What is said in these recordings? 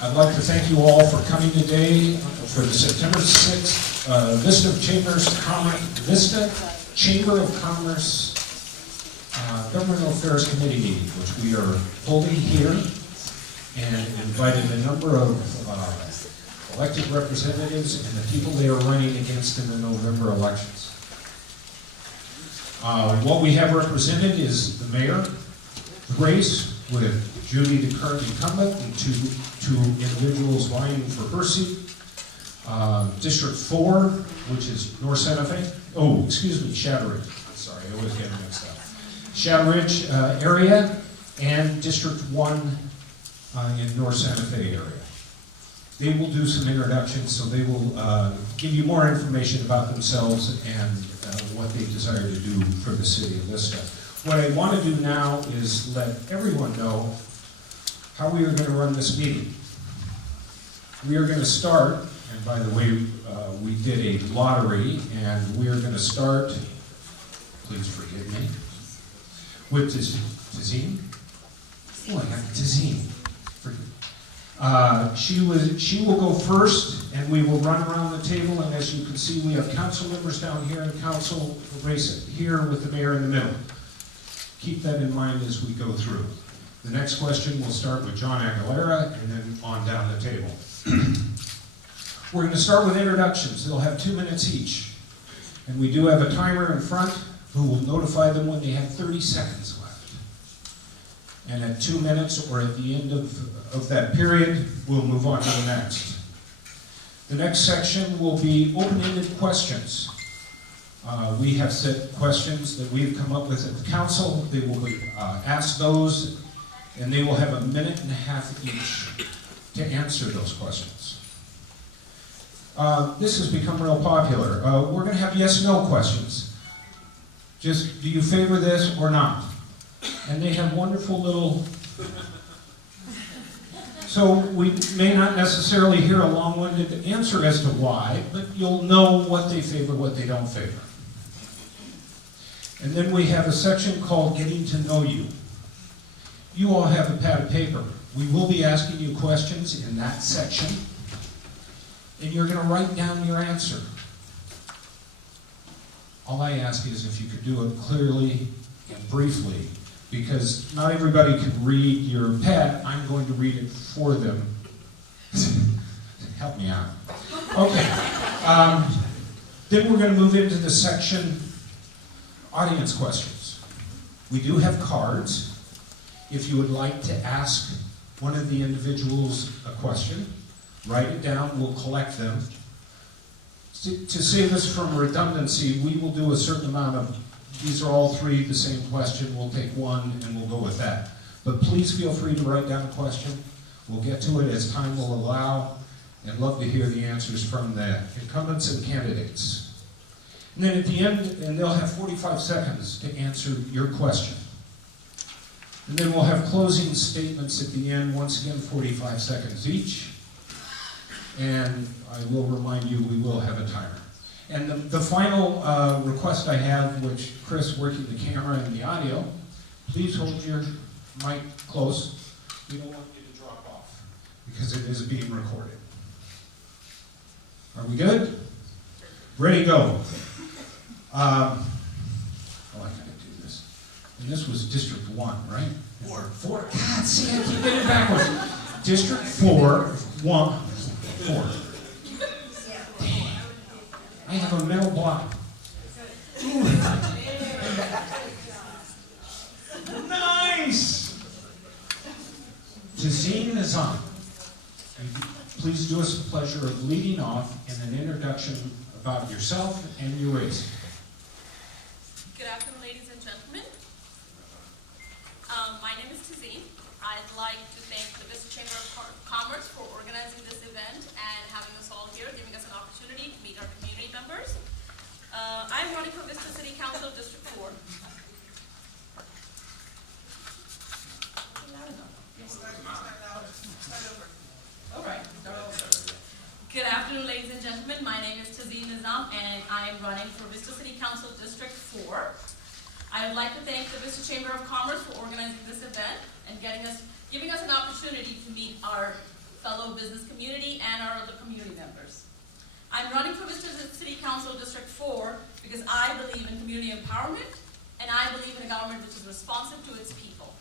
I'd like to thank you all for coming today for the September 6th Vista Chamber of Commerce Governmental Affairs Committee meeting, which we are holding here, and invited a number of elected representatives and the people they are running against in the November elections. What we have represented is the mayor race with Judy, the current incumbent, and two individuals vying for her seat. District 4, which is North Santa Fe. Oh, excuse me, Shadowridge. Sorry, I always get it mixed up. Shadowridge area, and District 1 in North Santa Fe area. They will do some introductions, so they will give you more information about themselves and what they desire to do for the city of Vista. What I want to do now is let everyone know how we are going to run this meeting. We are going to start, and by the way, we did a lottery, and we are going to start, please forgive me, with Tazeen. Oh, I got Tazeen. She will go first, and we will run around the table, and as you can see, we have council members down here and council race here with the mayor in the middle. Keep that in mind as we go through. The next question will start with John Aguilera, and then on down the table. We're going to start with introductions. They'll have 2 minutes each. And we do have a timer in front who will notify them when they have 30 seconds left. And at 2 minutes, or at the end of that period, we'll move on to the next. The next section will be open-ended questions. We have set questions that we've come up with at the council. They will be asked those, and they will have a minute and a half each to answer those questions. This has become real popular. We're going to have yes/no questions. Just, do you favor this or not? And they have wonderful little... So we may not necessarily hear a long-winded answer as to why, but you'll know what they favor, what they don't favor. And then we have a section called Getting to Know You. You all have a pad of paper. We will be asking you questions in that section, and you're going to write down your answer. All I ask is if you could do it clearly and briefly, because not everybody can read your pad. I'm going to read it for them. Help me out. Okay. Then we're going to move into the section audience questions. We do have cards. If you would like to ask one of the individuals a question, write it down. We'll collect them. To save us from redundancy, we will do a certain amount of, these are all three the same question. We'll take one and we'll go with that. But please feel free to write down a question. We'll get to it as time will allow, and love to hear the answers from the incumbents and candidates. And then at the end, and they'll have 45 seconds to answer your question. And then we'll have closing statements at the end, once again 45 seconds each. And I will remind you, we will have a timer. And the final request I have, which Chris, working the camera and the audio, please hold your mic close. We don't want you to drop off, because it is being recorded. Are we good? Ready, go. Oh, I gotta do this. And this was District 1, right? 4. God, see, I keep getting it backwards. District 4, 1, 4. Dang. I have a mental block. Nice! Tazeen is on. Please do us the pleasure of leading off in an introduction about yourself and your race. Good afternoon, ladies and gentlemen. My name is Tazeen. I'd like to thank the Vista Chamber of Commerce for organizing this event and having us all here, giving us an opportunity to meet our community members. I'm running for Vista City Council District 4. All right. Good afternoon, ladies and gentlemen. My name is Tazeen Nizam, and I am running for Vista City Council District 4. I would like to thank the Vista Chamber of Commerce for organizing this event and giving us an opportunity to meet our fellow business community, and our other community members. I'm running for Vista City Council District 4 because I believe in community empowerment, and I believe in a government which is responsive to its people.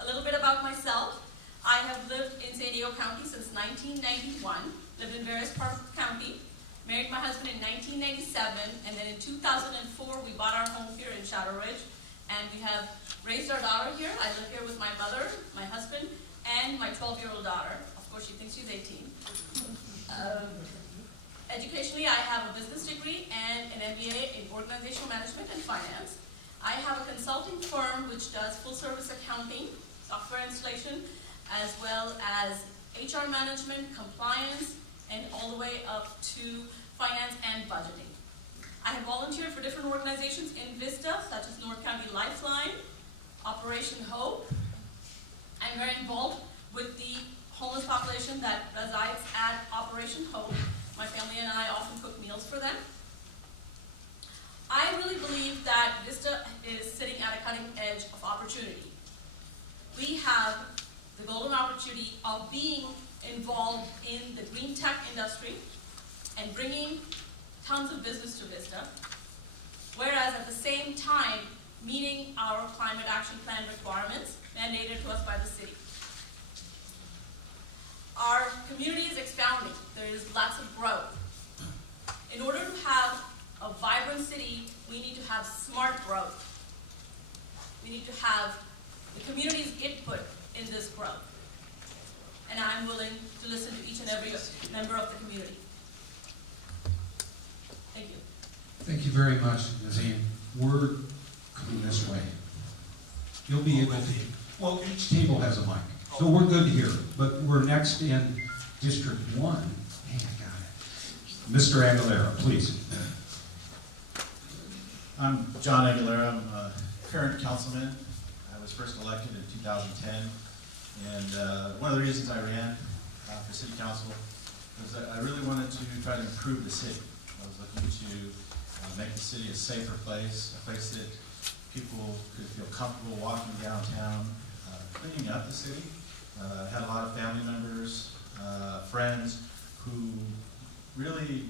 A little bit about myself. I have lived in San Diego County since 1991, lived in various parts of the county, married my husband in 1997, and then in 2004 we bought our home here in Shadow Ridge, and we have raised our daughter here. I live here with my mother, my husband, and my 12-year-old daughter. Of course, she thinks she's 18. Educationally, I have a business degree and an MBA in organizational management and finance. I have a consulting firm which does full-service accounting, software installation, as well as HR management, compliance, and all the way up to finance and budgeting. I have volunteered for different organizations in Vista, such as North County Lifeline, Operation Hope. I'm very involved with the homeless population that resides at Operation Hope. My family and I often cook meals for them. I really believe that Vista is sitting at a cutting edge of opportunity. We have the golden opportunity of being involved in the green tech industry and bringing tons of business to Vista, whereas at the same time meeting our climate action plan requirements mandated to us by the city. Our community is expounding. There is lots of growth. In order to have a vibrant city, we need to have smart growth. We need to have the community's input in this growth. And I'm willing to listen to each and every member of the community. Thank you. Thank you very much, Nazim. We're coming this way. You'll be able to, well, each table has a mic, so we're good here. But we're next in District 1. Hey, I got it. Mr. Aguilera, please. I'm John Aguilera. I'm a current councilman. I was first elected in 2010. And one of the reasons I ran for city council was that I really wanted to try to improve the city. I was looking to make the city a safer place, a place that people could feel comfortable walking downtown, cleaning up the city. I had a lot of family members, friends who really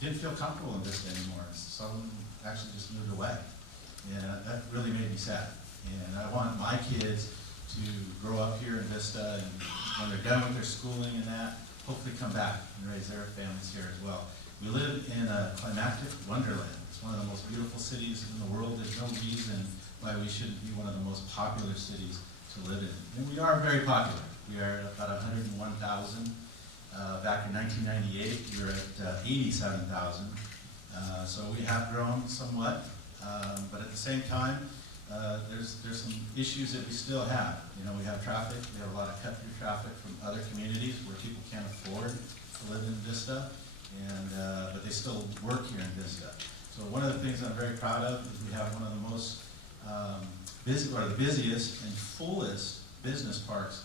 didn't feel comfortable in Vista anymore. Some of them actually just moved away. And that really made me sad. And I want my kids to grow up here in Vista, and when they're done with their schooling and that, hopefully come back and raise their families here as well. We live in a climactic wonderland. It's one of the most beautiful cities in the world. There's no reason why we shouldn't be one of the most popular cities to live in. And we are very popular. We are about 101,000. Back in 1998, we were at 87,000. So we have grown somewhat, but at the same time, there's some issues that we still have. You know, we have traffic. We have a lot of cut-through traffic from other communities where people can't afford to live in Vista, and but they still work here in Vista. So one of the things I'm very proud of is we have one of the most the busiest and fullest business parks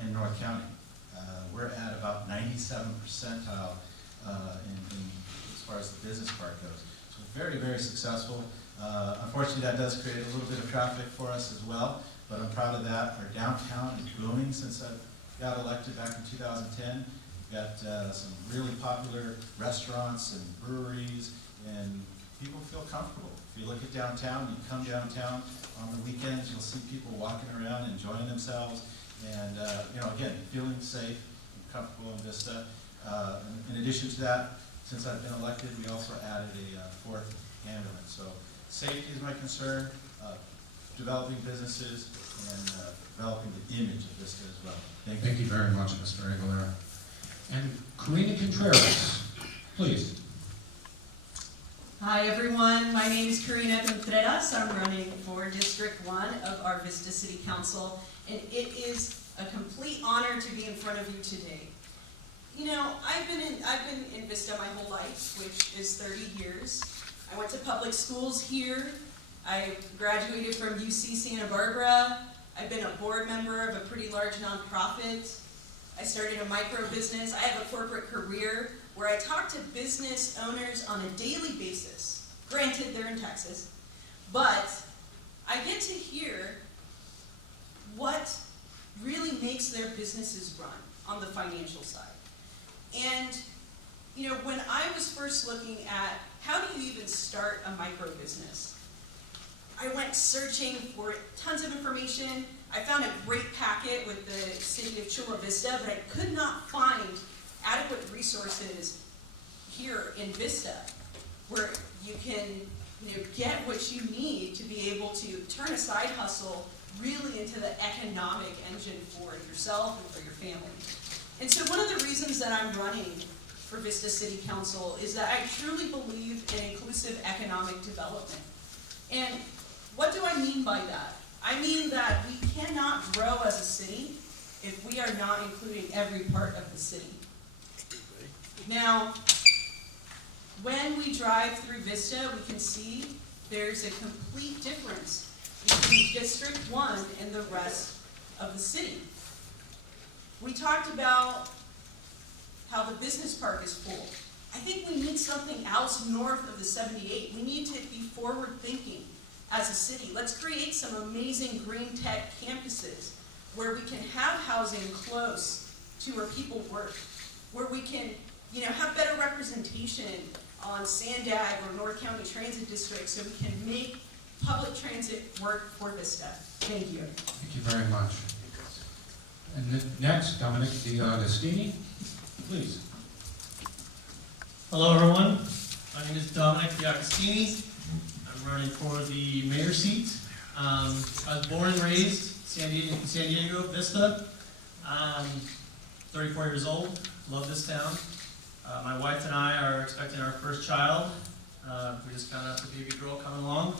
in North County. We're at about 97th percentile as far as the business park goes. So very, very successful. Unfortunately, that does create a little bit of traffic for us as well, but I'm proud of that. Our downtown is booming since I got elected back in 2010. We've got some really popular restaurants and breweries, and people feel comfortable. If you look at downtown, you come downtown on the weekends, you'll see people walking around, enjoying themselves, and you know, again, feeling safe and comfortable in Vista. In addition to that, since I've been elected, we also added a fourth ambulance. So safety is my concern, developing businesses, and developing the image of Vista as well. Thank you. Thank you very much, Mr. Aguilera. And Karina Contreras, please. Hi everyone, my name is Karina Contreras. I'm running for District 1 of our Vista City Council, and it is a complete honor to be in front of you today. You know, I've been in Vista my whole life, which is 30 years. I went to public schools here. I graduated from UC Santa Barbara. I've been a board member of a pretty large nonprofit. I started a micro business. I have a corporate career where I talk to business owners on a daily basis. Granted, they're in Texas, but I get to hear what really makes their businesses run on the financial side. And, you know, when I was first looking at how do you even start a micro business, I went searching for tons of information. I found a great packet with the city of Chula Vista, but I could not find adequate resources here in Vista where you can, you know, get what you need to be able to turn a side hustle really into the economic engine for yourself and for your family. And so one of the reasons that I'm running for Vista City Council is that I truly believe in inclusive economic development. And what do I mean by that? I mean that we cannot grow as a city if we are not including every part of the city. Now, when we drive through Vista, we can see there's a complete difference between District 1 and the rest of the city. We talked about how the business park is full. I think we need something else north of the 78. We need to be forward-thinking as a city. Let's create some amazing green tech campuses where we can have housing close to where people work, where we can, you know, have better representation on Sandag or North County Transit District so we can make public transit work for Vista. Thank you. Thank you very much. And next, Dominic D'Agostini, please. Hello, everyone. My name is Dominic D'Agostini. I'm running for the mayor seat. I was born and raised San Diego, Vista. 34 years old. Love this town. My wife and I are expecting our first child. We just found out the baby girl coming along.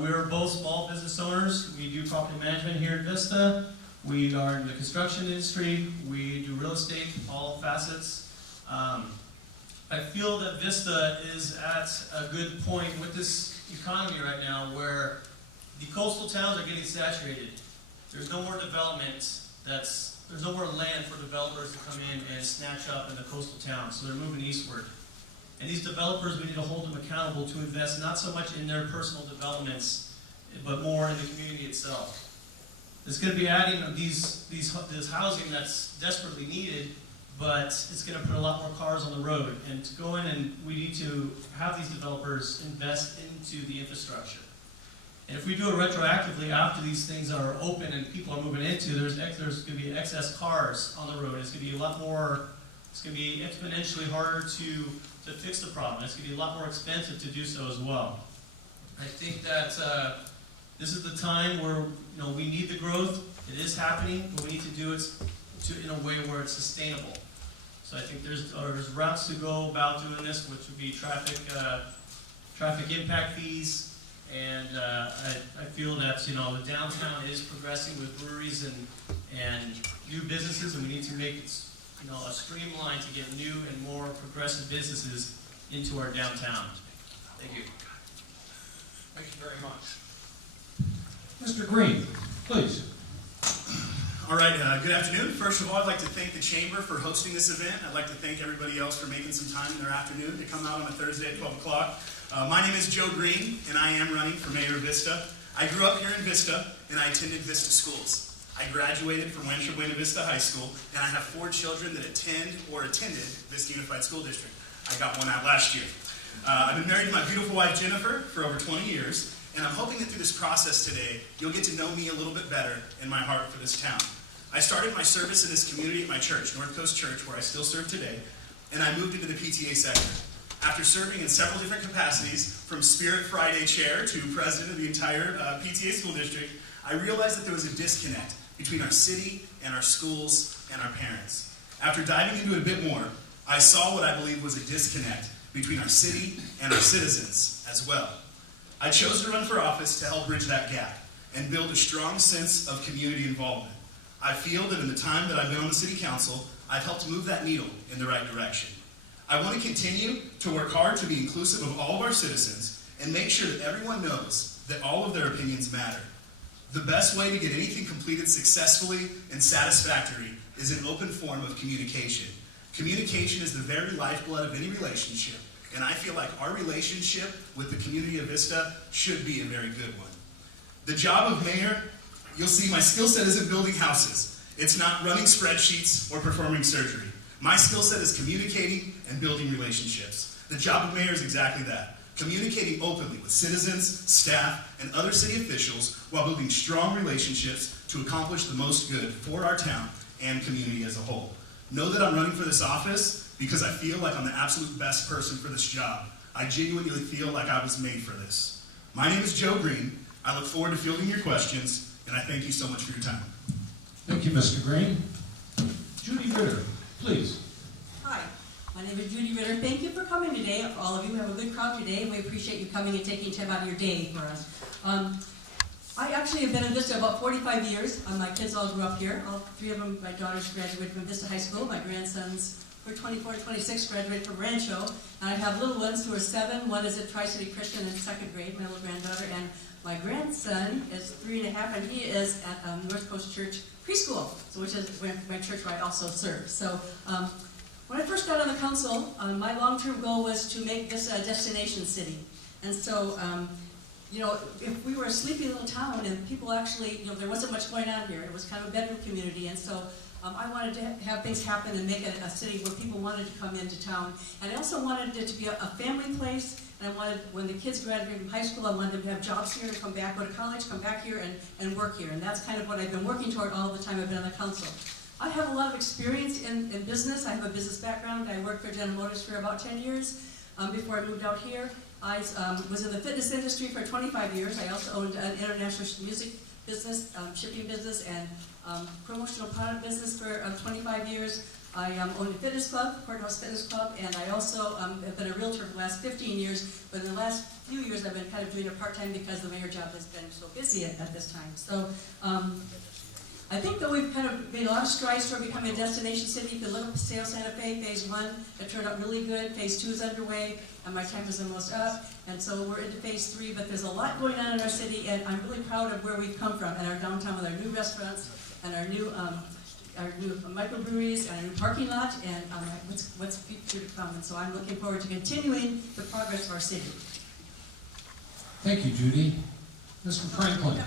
We're both small business owners. We do property management here at Vista. We are in the construction industry. We do real estate, all facets. I feel that Vista is at a good point with this economy right now where the coastal towns are getting saturated. There's no more development there's no more land for developers to come in and snatch up in the coastal towns, so they're moving eastward. And these developers, we need to hold them accountable to invest not so much in their personal developments, but more in the community itself. It's going to be adding this housing that's desperately needed, but it's going to put a lot more cars on the road. And to go in and we need to have these developers invest into the infrastructure. And if we do it retroactively after these things are open and people are moving into, there's going to be excess cars on the road. It's going to be a lot more, it's going to be exponentially harder to fix the problem. It's going to be a lot more expensive to do so as well. I think that this is the time where we need the growth. It is happening, but we need to do it in a way where it's sustainable. So I think there's routes to go about doing this, which would be traffic impact fees. And I feel that the downtown is progressing with breweries and new businesses, and we need to make it a streamline to get new and more progressive businesses into our downtown. Thank you. Thank you very much. Mr. Green, please. All right, good afternoon. First of all, I'd like to thank the Chamber for hosting this event. I'd like to thank everybody else for making some time in their afternoon to come out on a Thursday at 12 o'clock. My name is Joe Green, and I am running for Mayor of Vista. I grew up here in Vista, and I attended Vista schools. I graduated from Rancho Buena Vista High School, and I have 4 children that attend or attended Vista Unified School District. I got one out last year. I've been married to my beautiful wife, Jennifer, for over 20 years, and I'm hoping that through this process today, you'll get to know me a little bit better and my heart for this town. I started my service in this community at my church, North Coast Church, where I still serve today, and I moved into the PTA sector. After serving in several different capacities, from Spirit Friday chair to president of the entire PTA school district, I realized that there was a disconnect between our city and our schools and our parents. After diving into it a bit more, I saw what I believe was a disconnect between our city and our citizens as well. I chose to run for office to help bridge that gap and build a strong sense of community involvement. I feel that in the time that I've been on the city council, I've helped move that needle in the right direction. I want to continue to work hard to be inclusive of all of our citizens and make sure that everyone knows that all of their opinions matter. The best way to get anything completed successfully and satisfactory is an open form of communication. Communication is the very lifeblood of any relationship, and I feel like our relationship with the community of Vista should be a very good one. The job of mayor, you'll see my skill set is in building houses. It's not running spreadsheets or performing surgery. My skill set is communicating and building relationships. The job of mayor is exactly that. Communicating openly with citizens, staff, and other city officials while building strong relationships to accomplish the most good for our town and community as a whole. Know that I'm running for this office because I feel like I'm the absolute best person for this job. I genuinely feel like I was made for this. My name is Joe Green. I look forward to fielding your questions, and I thank you so much for your time. Thank you, Mr. Green. Judy Ritter, please. Hi, my name is Judy Ritter. Thank you for coming today. All of you have a good crowd today, and we appreciate you coming and taking time out of your day for us. I actually have been in Vista about 45 years. My kids all grew up here. All three of them, my daughters graduated from Vista High School. My grandsons were 24 and 26, graduated from Rancho. And I have little ones who are 7. One is at Tri-City Christian in 2nd grade, my little granddaughter. And my grandson is 3 and a half, and he is at North Coast Church Preschool, so which is my church where I also serve. So when I first got on the council, my long-term goal was to make this a destination city. And so, you know, if we were a sleepy little town and people actually, you know, there wasn't much going on here. It was kind of a bedroom community, and so I wanted to have things happen and make it a city where people wanted to come into town. And I also wanted it to be a family place, and I wanted, when the kids graduated from high school, I wanted them to have jobs here and come back, go to college, come back here and work here. And that's kind of what I've been working toward all the time I've been on the council. I have a lot of experience in business. I have a business background. I worked for General Motors for about 10 years before I moved out here. I was in the fitness industry for 25 years. I also owned an international music business, shipping business, and promotional product business for 25 years. I owned a fitness club, Courthouse Fitness Club, and I also have been a realtor for the last 15 years, but in the last few years I've been kind of doing it part-time because the mayor job has been so busy at this time. So I think that we've kind of made a lot of strides toward becoming a destination city. You can look at Paseo Santa Fe, phase 1, it turned out really good. Phase 2 is underway, and my time is almost up. And so we're into phase 3, but there's a lot going on in our city, and I'm really proud of where we've come from in our downtown with our new restaurants and our new microbreweries and our new parking lot, and what's future to come. And so I'm looking forward to continuing the progress of our city. Thank you, Judy. Mr. Franklin.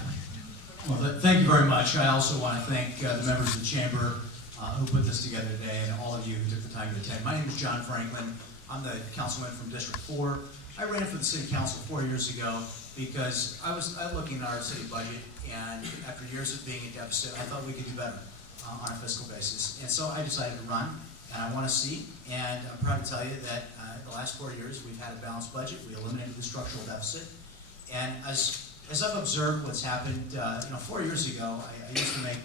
Well, thank you very much. I also want to thank the members of the chamber who put this together today, and all of you who took the time to attend. My name is John Franklin. I'm the councilman from District 4. I ran for the city council 4 years ago because I was looking at our city budget, and after years of being in deficit, I thought we could do better on a fiscal basis. And so I decided to run, and I want to see, and I'm proud to tell you that the last 4 years we've had a balanced budget. We eliminated the structural deficit, and as I've observed what's happened, 4 years ago, I used to make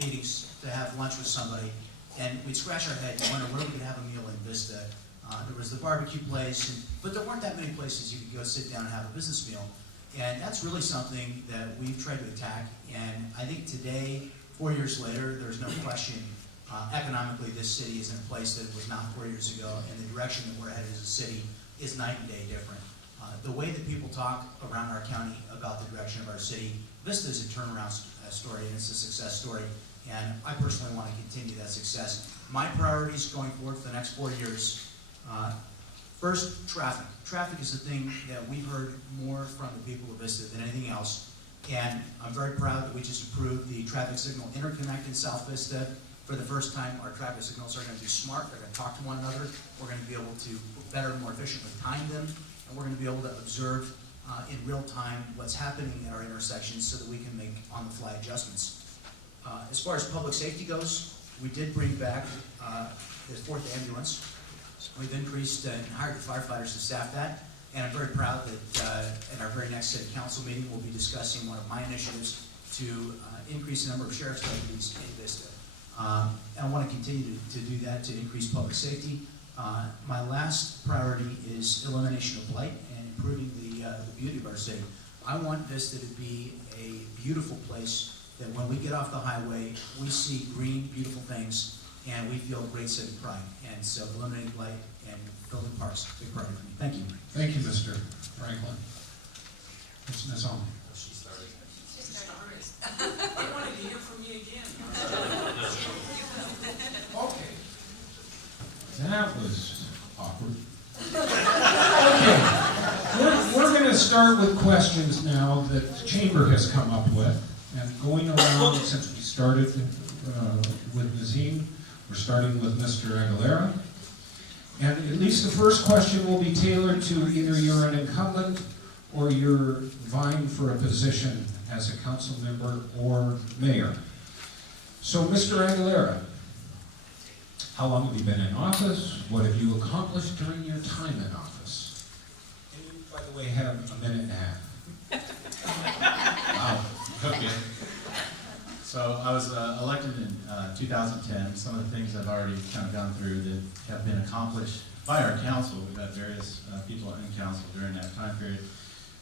meetings to have lunch with somebody, and we'd scratch our head and wonder where we could have a meal in Vista. There was the barbecue place, but there weren't that many places you could go sit down and have a business meal. And that's really something that we've tried to attack, and I think today, 4 years later, there's no question, economically this city is in a place that it was not 4 years ago, and the direction that we're headed as a city is night and day different. The way that people talk around our county about the direction of our city, Vista is a turnaround story, and it's a success story, and I personally want to continue that success. My priorities going forward for the next 4 years, first, traffic. Traffic is the thing that we've heard more from the people of Vista than anything else, and I'm very proud that we just approved the traffic signal interconnect in South Vista. For the first time, our traffic signals are going to be smart. They're going to talk to one another. We're going to be able to better and more efficiently time them, and we're going to be able to observe in real time what's happening at our intersections so that we can make on-the-fly adjustments. As far as public safety goes, we did bring back the 4th ambulance. We've increased and hired the firefighters to staff that, and I'm very proud that at our very next city council meeting, we'll be discussing one of my initiatives to increase the number of sheriff's deputies in Vista. And I want to continue to do that to increase public safety. My last priority is elimination of blight and improving the beauty of our city. I want Vista to be a beautiful place that when we get off the highway, we see green, beautiful things, and we feel great civic pride. And so eliminating blight and building parks, big priority for me. Thank you. Thank you, Mr. Franklin. It's Ms. Owen. She started. I wanted to hear from you again. Okay. That was awkward. Okay. We're going to start with questions now that the chamber has come up with. And going around, since we started with Nazim. We're starting with Mr. Aguilera. And at least the first question will be tailored to either you're an incumbent or you're vying for a position as a council member or mayor. So, Mr. Aguilera, how long have you been in office? What have you accomplished during your time in office? And you, by the way, have a minute and a half. Wow, okay. So I was elected in 2010. Some of the things I've already kind of gone through that have been accomplished by our council. We've had various people in council during that time period.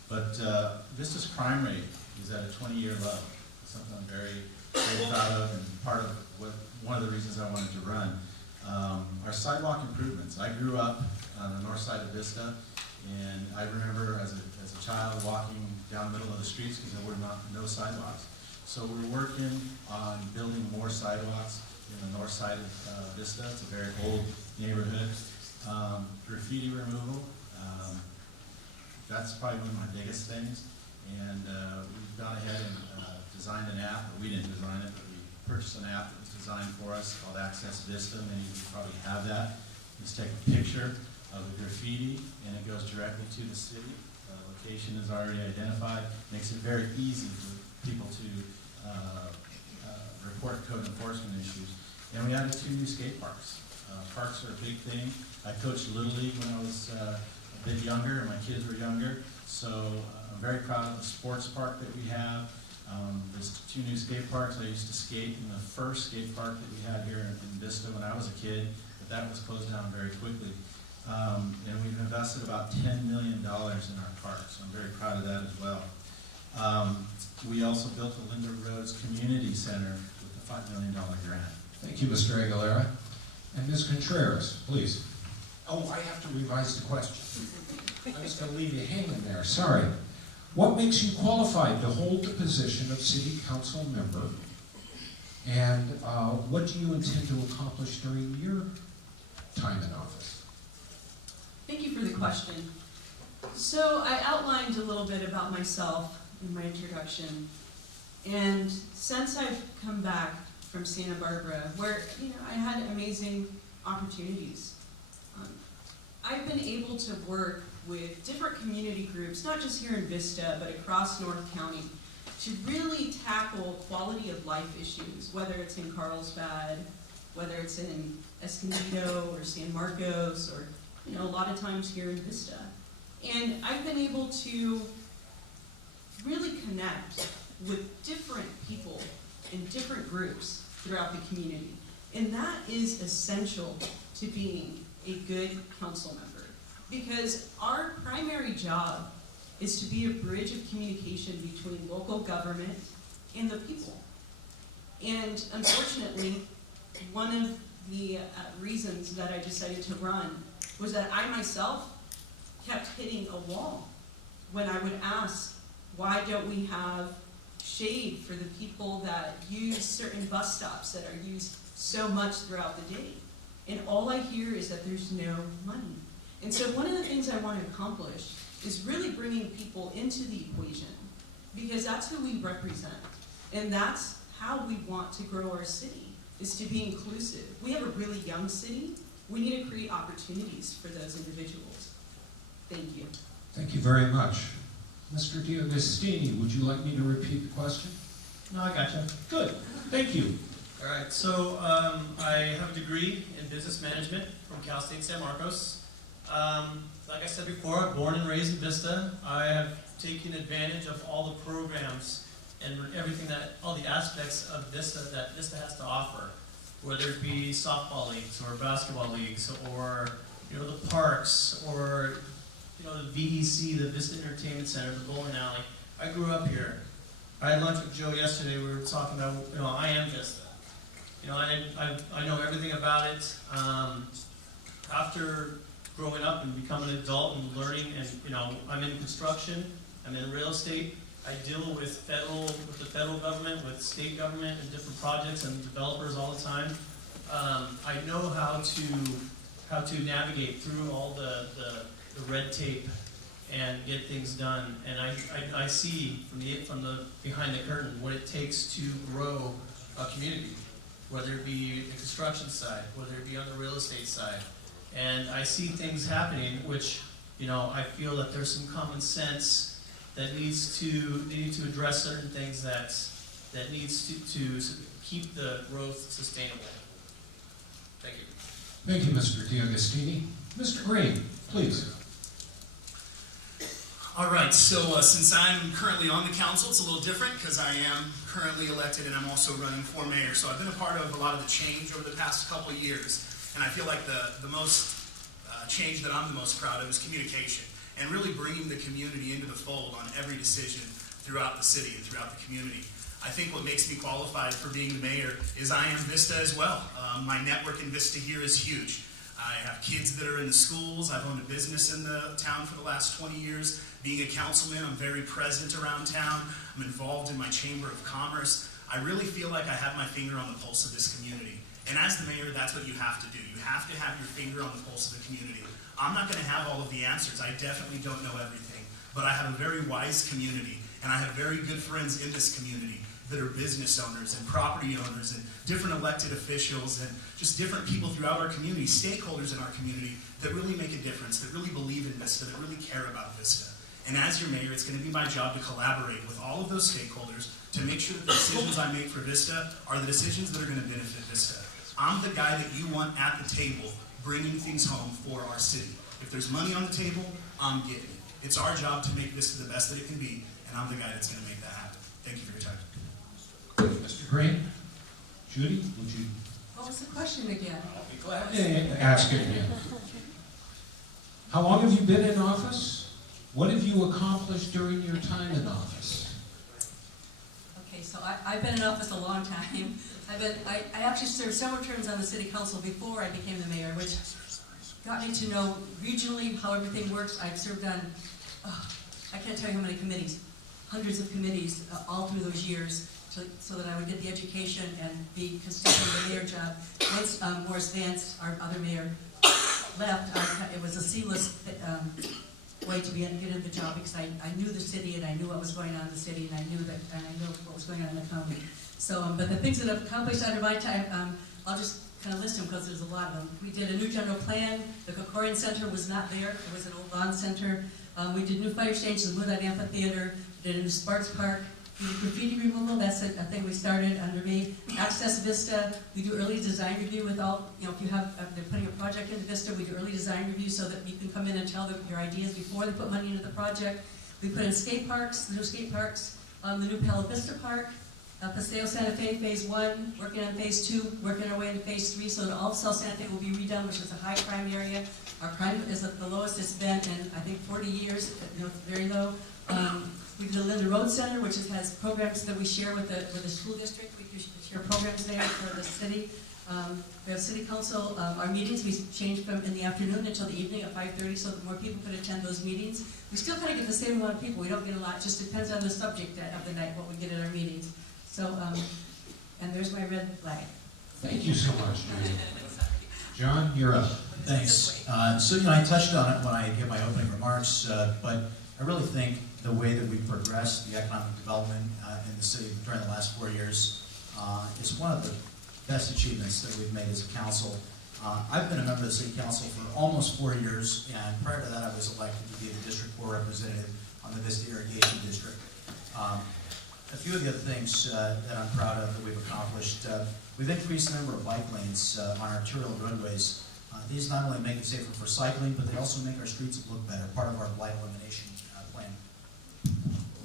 But Vista's crime rate is at a 20-year low. It's something I'm very, very proud of, and part of one of the reasons I wanted to run. Our sidewalk improvements. I grew up on the north side of Vista, and I remember as a child walking down the middle of the streets because there were no sidewalks. So we're working on building more sidewalks in the north side of Vista. It's a very old neighborhood. Graffiti removal. That's probably one of my biggest things. And we've gone ahead and designed an app. We didn't design it, but we purchased an app that was designed for us called Access Vista. Many of you probably have that. Just take a picture of the graffiti, and it goes directly to the city. The location is already identified. Makes it very easy for people to report code enforcement issues. And we added 2 new skate parks. Parks are a big thing. I coached Little League when I was a bit younger, and my kids were younger. So I'm very proud of the sports park that we have. There's 2 new skate parks. I used to skate in the first skate park that we had here in Vista when I was a kid, but that was closed down very quickly. And we've invested about $10 million in our parks. I'm very proud of that as well. We also built the Linda Rhodes Community Center with a $5 million grant. Thank you, Mr. Aguilera. And Ms. Contreras, please. Oh, I have to revise the question. I was going to leave you hanging there. Sorry. What makes you qualified to hold the position of city council member? And what do you intend to accomplish during your time in office? Thank you for the question. So I outlined a little bit about myself in my introduction. And since I've come back from Santa Barbara, where I had amazing opportunities, I've been able to work with different community groups, not just here in Vista, but across North County, to really tackle quality of life issues, whether it's in Carlsbad, whether it's in Escondido or San Marcos, or a lot of times here in Vista. And I've been able to really connect with different people in different groups throughout the community. And that is essential to being a good council member, because our primary job is to be a bridge of communication between local government and the people. And unfortunately, one of the reasons that I decided to run was that I myself kept hitting a wall when I would ask, why don't we have shade for the people that use certain bus stops that are used so much throughout the day? And all I hear is that there's no money. And so one of the things I want to accomplish is really bringing people into the equation, because that's who we represent. And that's how we want to grow our city, is to be inclusive. We have a really young city. We need to create opportunities for those individuals. Thank you. Thank you very much. Mr. D'Agostini, would you like me to repeat the question? No, I gotcha. Good. Thank you. All right, so I have a degree in business management from Cal State San Marcos. Like I said before, born and raised in Vista. I have taken advantage of all the programs and everything all the aspects of Vista that Vista has to offer, whether it be softball leagues or basketball leagues, or the parks, or the VEC, the Vista Entertainment Center, the bowling alley. I grew up here. I had lunch with Joe yesterday. We were talking about, I am Vista. I know everything about it. After growing up and becoming an adult and learning, and I'm in construction, I'm in real estate. I deal with the federal government, with state government, and different projects and developers all the time. I know how to navigate through all the red tape and get things done. And I see from the behind the curtain what it takes to grow a community. whether it be the construction side, whether it be on the real estate side. And I see things happening which, you know, I feel that there's some common sense that they need to address certain things that needs to keep the growth sustainable. Thank you. Thank you, Mr. D'Agostini. Mr. Green, please. All right, so since I'm currently on the council, it's a little different because I am currently elected and I'm also running for mayor. So I've been a part of a lot of the change over the past couple of years. And I feel like the most change that I'm the most proud of is communication and really bringing the community into the fold on every decision throughout the city and throughout the community. I think what makes me qualified for being the mayor is I am Vista as well. My network in Vista here is huge. I have kids that are in the schools. I've owned a business in the town for the last 20 years. Being a councilman, I'm very present around town. I'm involved in my Chamber of Commerce. I really feel like I have my finger on the pulse of this community. And as the mayor, that's what you have to do. You have to have your finger on the pulse of the community. I'm not going to have all of the answers. I definitely don't know everything. But I have a very wise community, and I have very good friends in this community that are business owners and property owners and different elected officials and just different people throughout our community, stakeholders in our community that really make a difference, that really believe in Vista, that really care about Vista. And as your mayor, it's going to be my job to collaborate with all of those stakeholders to make sure that the decisions I make for Vista are the decisions that are going to benefit Vista. I'm the guy that you want at the table bringing things home for our city. If there's money on the table, I'm getting it. It's our job to make Vista the best that it can be, and I'm the guy that's going to make that happen. Thank you for your time. Mr. Green? Judy, would you What was the question again? ask it again? How long have you been in office? What have you accomplished during your time in office? Okay, so I've been in office a long time. I actually served several terms on the city council before I became the mayor, which got me to know regionally how everything works. I've served on, I can't tell you how many committees, hundreds of committees all through those years, so that I would get the education and be consistent with the mayor job. Once Morris Vance, our other mayor, left, it was a seamless way to get into the job because I knew the city and I knew what was going on in the city and I knew what was going on in the county. So, but the things that I've accomplished under my time, I'll just kind of list them because there's a lot of them. We did a new general plan. The Kokorian Center was not there. It was an old bond center. We did new fire stations, Moonlight Amphitheater, did a new Sparks Park. We did graffiti removal, that's a thing we started under me. Access Vista, we do early design review with all, you know, if you have, they're putting a project into Vista, we do early design review so that you can come in and tell them your ideas before they put money into the project. We put in skate parks, the new skate parks, the new Palo Vista Park, Paseo Santa Fe Phase 1, working on Phase 2, working our way into Phase 3, so that all of South Santa Fe will be redone, which is a high crime area. Our crime is at the lowest it's been in, I think, 40 years, you know, very low. We do the Linda Road Center, which has programs that we share with the school district. We do share programs there for the city. We have city council, our meetings, we changed from in the afternoon until the evening at 5:30 so that more people could attend those meetings. We still kind of get the same amount of people. We don't get a lot, it just depends on the subject of the night, what we get at our meetings. So, and there's my red flag. Thank you so much, Judy. John, you're up. Thanks. So, you know, I touched on it when I gave my opening remarks, but I really think the way that we've progressed the economic development in the city during the last 4 years is one of the best achievements that we've made as a council. I've been a member of the city council for almost 4 years, and prior to that I was elected to be the District 4 representative on the Vista Irrigation District. A few of the other things that I'm proud of that we've accomplished, we've increased the number of bike lanes on our arterial roadways. These not only make it safer for cycling, but they also make our streets look better, part of our blight elimination plan.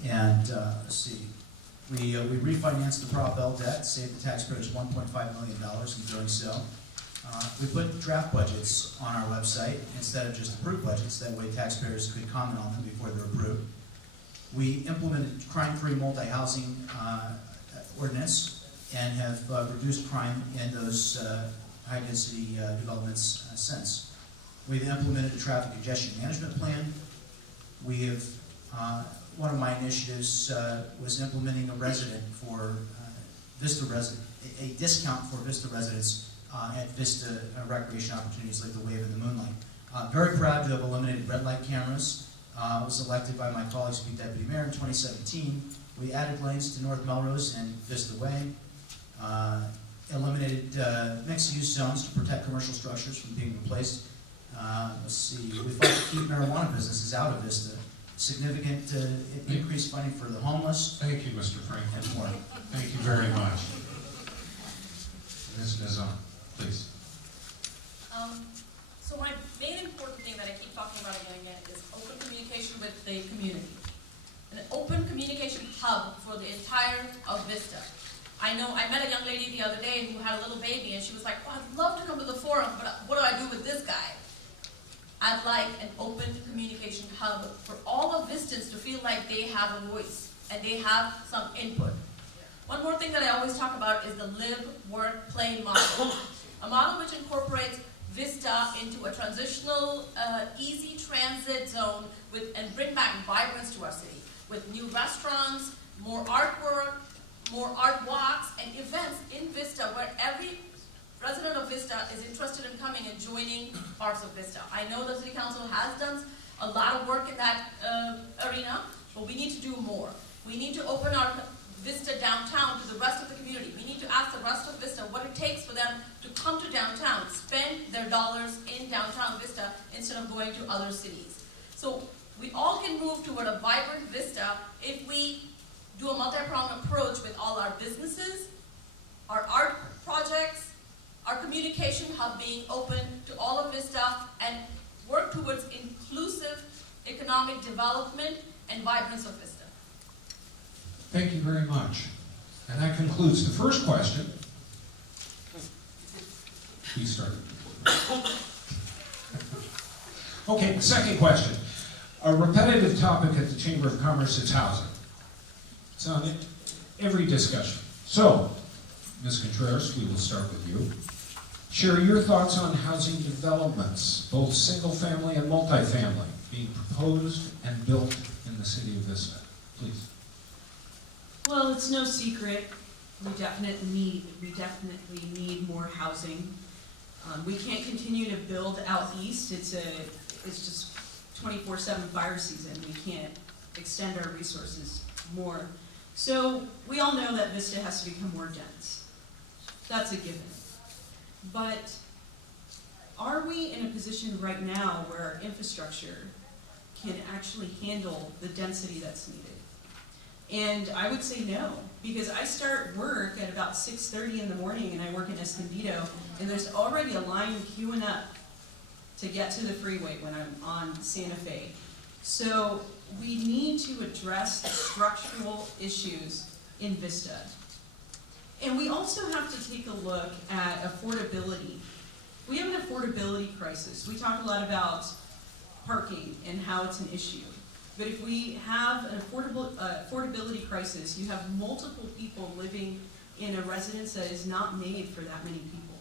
And let's see, we refinanced the Prop L debt, saved the taxpayers $1.5 million in doing so. We put draft budgets on our website instead of just approved budgets. That way taxpayers could comment on them before they're approved. We implemented crime-free multi-housing ordinance and have reduced crime in those high-density developments since. We've implemented a traffic congestion management plan. We have, one of my initiatives was implementing a resident for Vista resident, a discount for Vista residents at Vista recreation opportunities like the Wave and the Moonlight. Very proud to have eliminated red light cameras. I was elected by my colleagues to be deputy mayor in 2017. We added lanes to North Melrose and Vista Way. eliminated mixed-use zones to protect commercial structures from being replaced. Let's see, we fought to keep marijuana businesses out of Vista. Significant increased funding for the homeless Thank you, Mr. Franklin. and more. Thank you very much. Ms. Nizam, please. So my main important thing that I keep talking about again and again is open communication with the community. An open communication hub for the entire of Vista. I know I met a young lady the other day who had a little baby and she was like, oh, I'd love to come to the forum, but what do I do with this guy? I'd like an open communication hub for all of Vistans to feel like they have a voice and they have some input. One more thing that I always talk about is the live, work, play model. A model which incorporates Vista into a transitional, easy transit zone and bring back vibrance to our city with new restaurants, more artwork, more art walks, and events in Vista where every resident of Vista is interested in coming and joining parts of Vista. I know the City Council has done a lot of work in that arena, but we need to do more. We need to open our Vista downtown to the rest of the community. We need to ask the rest of Vista what it takes for them to come to downtown, spend their dollars in downtown Vista instead of going to other cities. So we all can move toward a vibrant Vista if we do a multi-pronged approach with all our businesses, our art projects, our communication hub being open to all of Vista, and work towards inclusive economic development and vibrance of Vista. Thank you very much. And that concludes the first question. You started. Okay, the second question. A repetitive topic at the Chamber of Commerce is housing. It's on every discussion. So, Ms. Contreras, we will start with you. Share your thoughts on housing developments, both single-family and multifamily, being proposed and built in the city of Vista. Please. Well, it's no secret, we definitely need more housing. We can't continue to build out east. It's just 24/7 fire season. We can't extend our resources more. So we all know that Vista has to become more dense. That's a given. But are we in a position right now where our infrastructure can actually handle the density that's needed? And I would say no, because I start work at about 6:30 in the morning and I work in Escondido, and there's already a line queuing up to get to the freeway when I'm on Santa Fe. So we need to address the structural issues in Vista. And we also have to take a look at affordability. We have an affordability crisis. We talk a lot about parking and how it's an issue. But if we have an affordability crisis, you have multiple people living in a residence that is not made for that many people.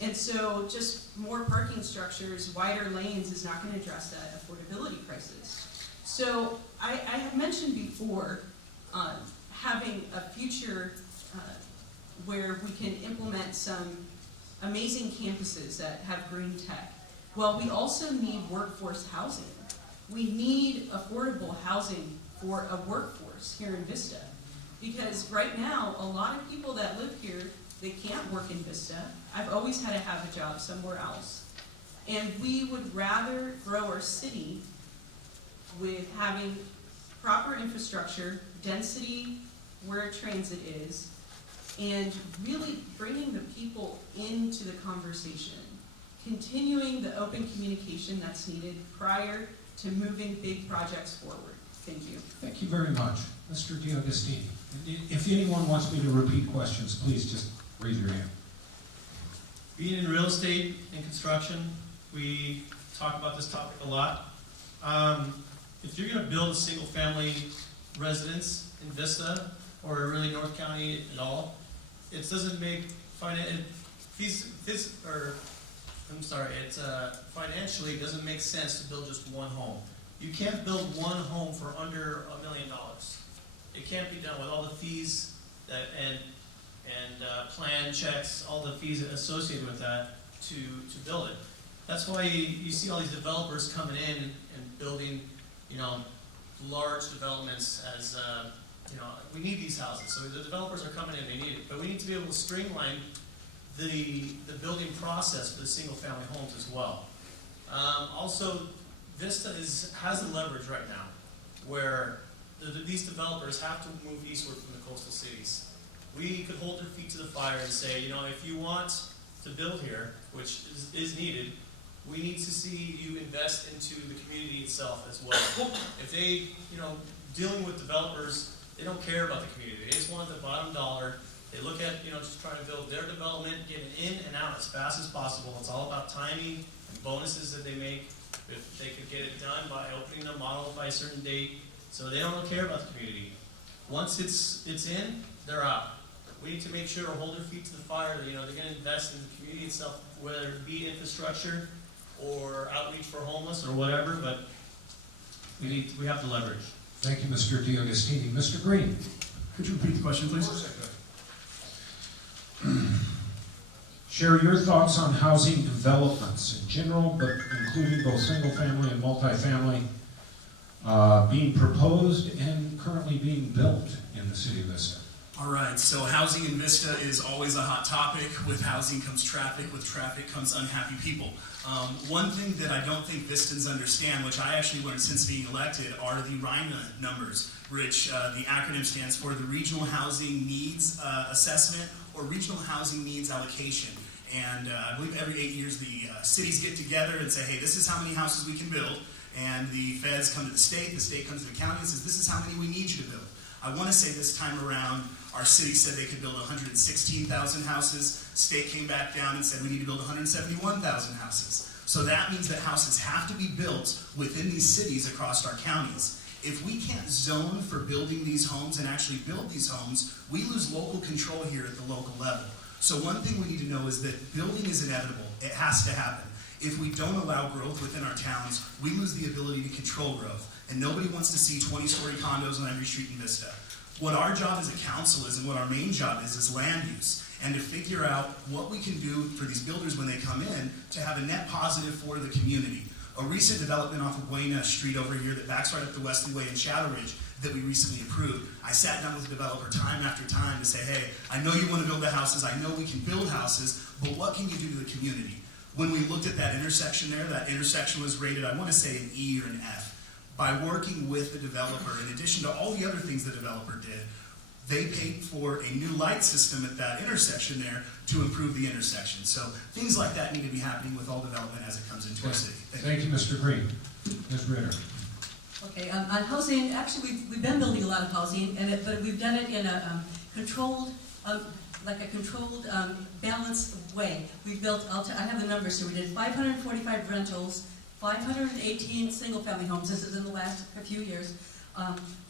And so just more parking structures, wider lanes is not going to address that affordability crisis. So I have mentioned before having a future where we can implement some amazing campuses that have green tech. Well, we also need workforce housing. We need affordable housing for a workforce here in Vista. Because right now, a lot of people that live here, they can't work in Vista. I've always had to have a job somewhere else. And we would rather grow our city with having proper infrastructure, density where transit is, and really bringing the people into the conversation, continuing the open communication that's needed prior to moving big projects forward. Thank you. Thank you very much. Mr. D'Agostini, if anyone wants me to repeat questions, please just raise your hand. Being in real estate and construction, we talk about this topic a lot. If you're going to build a single-family residence in Vista or really North County at all, it doesn't make financially it doesn't make sense to build just one home. You can't build one home for under $1 million. It can't be done with all the fees and plan checks, all the fees associated with that to build it. That's why you see all these developers coming in and building, large developments as, we need these houses. So the developers are coming in, they need it. But we need to be able to streamline the building process for the single-family homes as well. Also, Vista has the leverage right now where these developers have to move eastward from the coastal cities. We could hold their feet to the fire and say, if you want to build here, which is needed, we need to see you invest into the community itself as well. If they, dealing with developers, they don't care about the community. They just want the bottom dollar. They look at, just trying to build their development, get it in and out as fast as possible. It's all about timing and bonuses that they make. If they could get it done by opening the model by a certain date, so they don't care about the community. Once it's in, they're out. We need to make sure to hold their feet to the fire. They're going to invest in the community itself, whether it be infrastructure or outreach for homeless or whatever. But we have to leverage. Thank you, Mr. D'Agostini. Mr. Green. Could you repeat the question, please? Share your thoughts on housing developments in general, but including both single-family and multifamily being proposed and currently being built in the city of Vista. All right, so housing in Vista is always a hot topic. With housing comes traffic. With traffic comes unhappy people. One thing that I don't think Vistans understand, which I actually learned since being elected, are the RHINA numbers, which the acronym stands for the Regional Housing Needs Assessment or Regional Housing Needs Allocation. And I believe every 8 years the cities get together and say, hey, this is how many houses we can build. And the feds come to the state comes to the county and says, this is how many we need you to build. I want to say this time around, our city said they could build 116,000 houses. State came back down and said we need to build 171,000 houses. So that means that houses have to be built within these cities across our counties. If we can't zone for building these homes and actually build these homes, we lose local control here at the local level. So one thing we need to know is that building is inevitable. It has to happen. If we don't allow growth within our towns, we lose the ability to control growth. And nobody wants to see 20-story condos on every street in Vista. What our job as a council is, and what our main job is land use, and to figure out what we can do for these builders when they come in to have a net positive for the community. A recent development off of Buena Street over here that backs right up to Wesley Way in Shadow Ridge that we recently approved. I sat down with the developer time after time to say, hey, I know you want to build the houses, I know we can build houses, but what can you do to the community? When we looked at that intersection there, that intersection was rated, I want to say an E or an F. By working with the developer, in addition to all the other things the developer did, they paid for a new light system at that intersection there to improve the intersection. So things like that need to be happening with all development as it comes into our city. Thank you, Mr. Green. Ms. Ritter. Okay, on housing, actually, we've been building a lot of housing, but we've done it in a controlled, balanced way. We've built, I have the numbers here, we did 545 rentals, 518 single-family homes, this is in the last few years,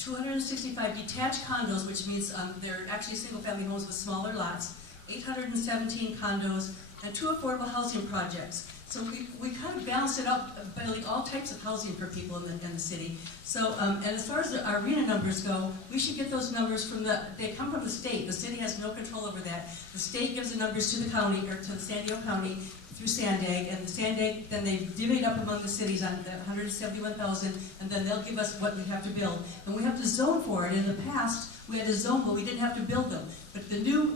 265 detached condos, which means they're actually single-family homes with smaller lots, 817 condos, and 2 affordable housing projects. So we kind of balanced it out, building all types of housing for people in the city. So, and as far as our RHINA numbers go, we should get those numbers they come from the state. The city has no control over that. The state gives the numbers to the county, or to the San Diego County, through Sandag, and the Sandag, then they divvy it up among the cities on the 171,000, and then they'll give us what we have to build. And we have to zone for it. In the past, we had to zone, but we didn't have to build them. But the new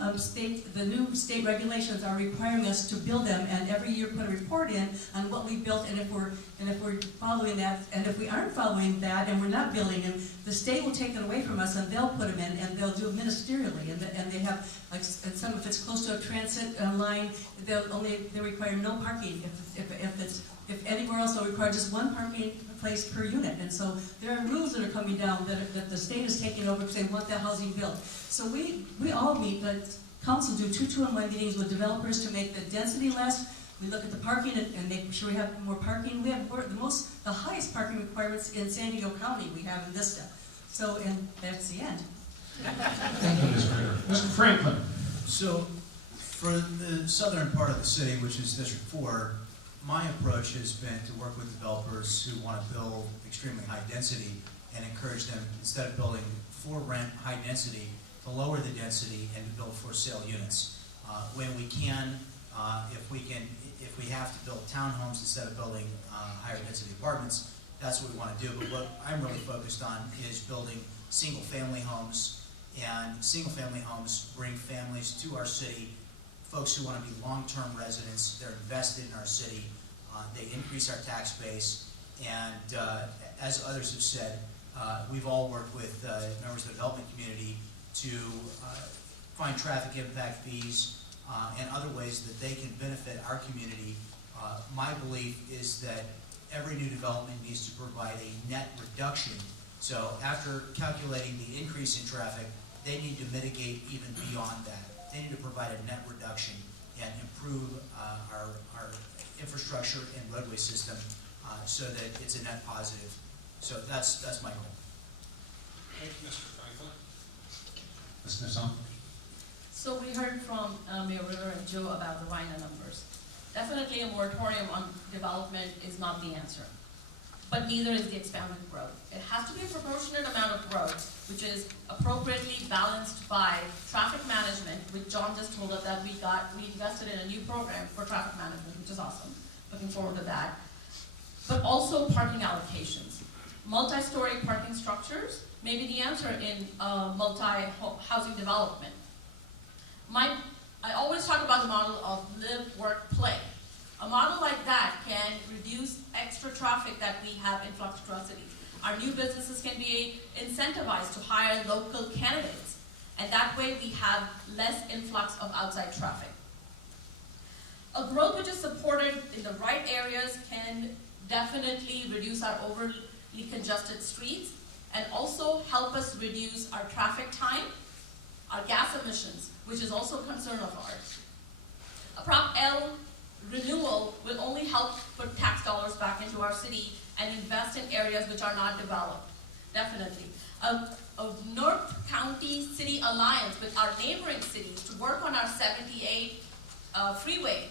state regulations are requiring us to build them, and every year put a report in on what we built, and if we're following that, and if we aren't following that, and we're not building them, the state will take them away from us, and they'll put them in, and they'll do it ministerially, and they have, like, and some, if it's close to a transit line, they require no parking. If anywhere else, they'll require just one parking place per unit. And so there are rules that are coming down that the state is taking over because they want that housing built. So we all meet, but council do 2 2-in-1 meetings with developers to make the density less. We look at the parking and make sure we have more parking. We have the highest parking requirements in San Diego County we have in Vista. So, and that's the end. Thank you, Ms. Ritter. Mr. Franklin. So, for the southern part of the city, which is District 4, my approach has been to work with developers who want to build extremely high density and encourage them, instead of building for rent high density, to lower the density and to build for sale units. When we can, if we have to build townhomes instead of building higher density apartments, that's what we want to do. But what I'm really focused on is building single family homes, and single family homes bring families to our city folks who want to be long-term residents. They're invested in our city. They increase our tax base. And as others have said, we've all worked with members of the development community to find traffic impact fees and other ways that they can benefit our community. My belief is that every new development needs to provide a net reduction. So after calculating the increase in traffic, they need to mitigate even beyond that. They need to provide a net reduction and improve our infrastructure and roadway system so that it's a net positive. So that's my goal. Thank you, Mr. Franklin. Ms. Nissan? So we heard from Mayor Ritter and Joe about the RINA numbers. Definitely a moratorium on development is not the answer, but neither is the expanded growth. It has to be a proportionate amount of growth, which is appropriately balanced by traffic management, which John just told us that we invested in a new program for traffic management, which is awesome. Looking forward to that. But also parking allocations. Multi-story parking structures may be the answer in multi-housing development. I always talk about the model of live, work, play. A model like that can reduce extra traffic that we have influx to our cities. Our new businesses can be incentivized to hire local candidates, and that way we have less influx of outside traffic. A growth which is supported in the right areas can definitely reduce our overly congested streets and also help us reduce our traffic time, our gas emissions, which is also a concern of ours. A Prop L renewal will only help put tax dollars back into our city and invest in areas which are not developed, definitely. A North County City Alliance with our neighboring cities to work on our 78 freeway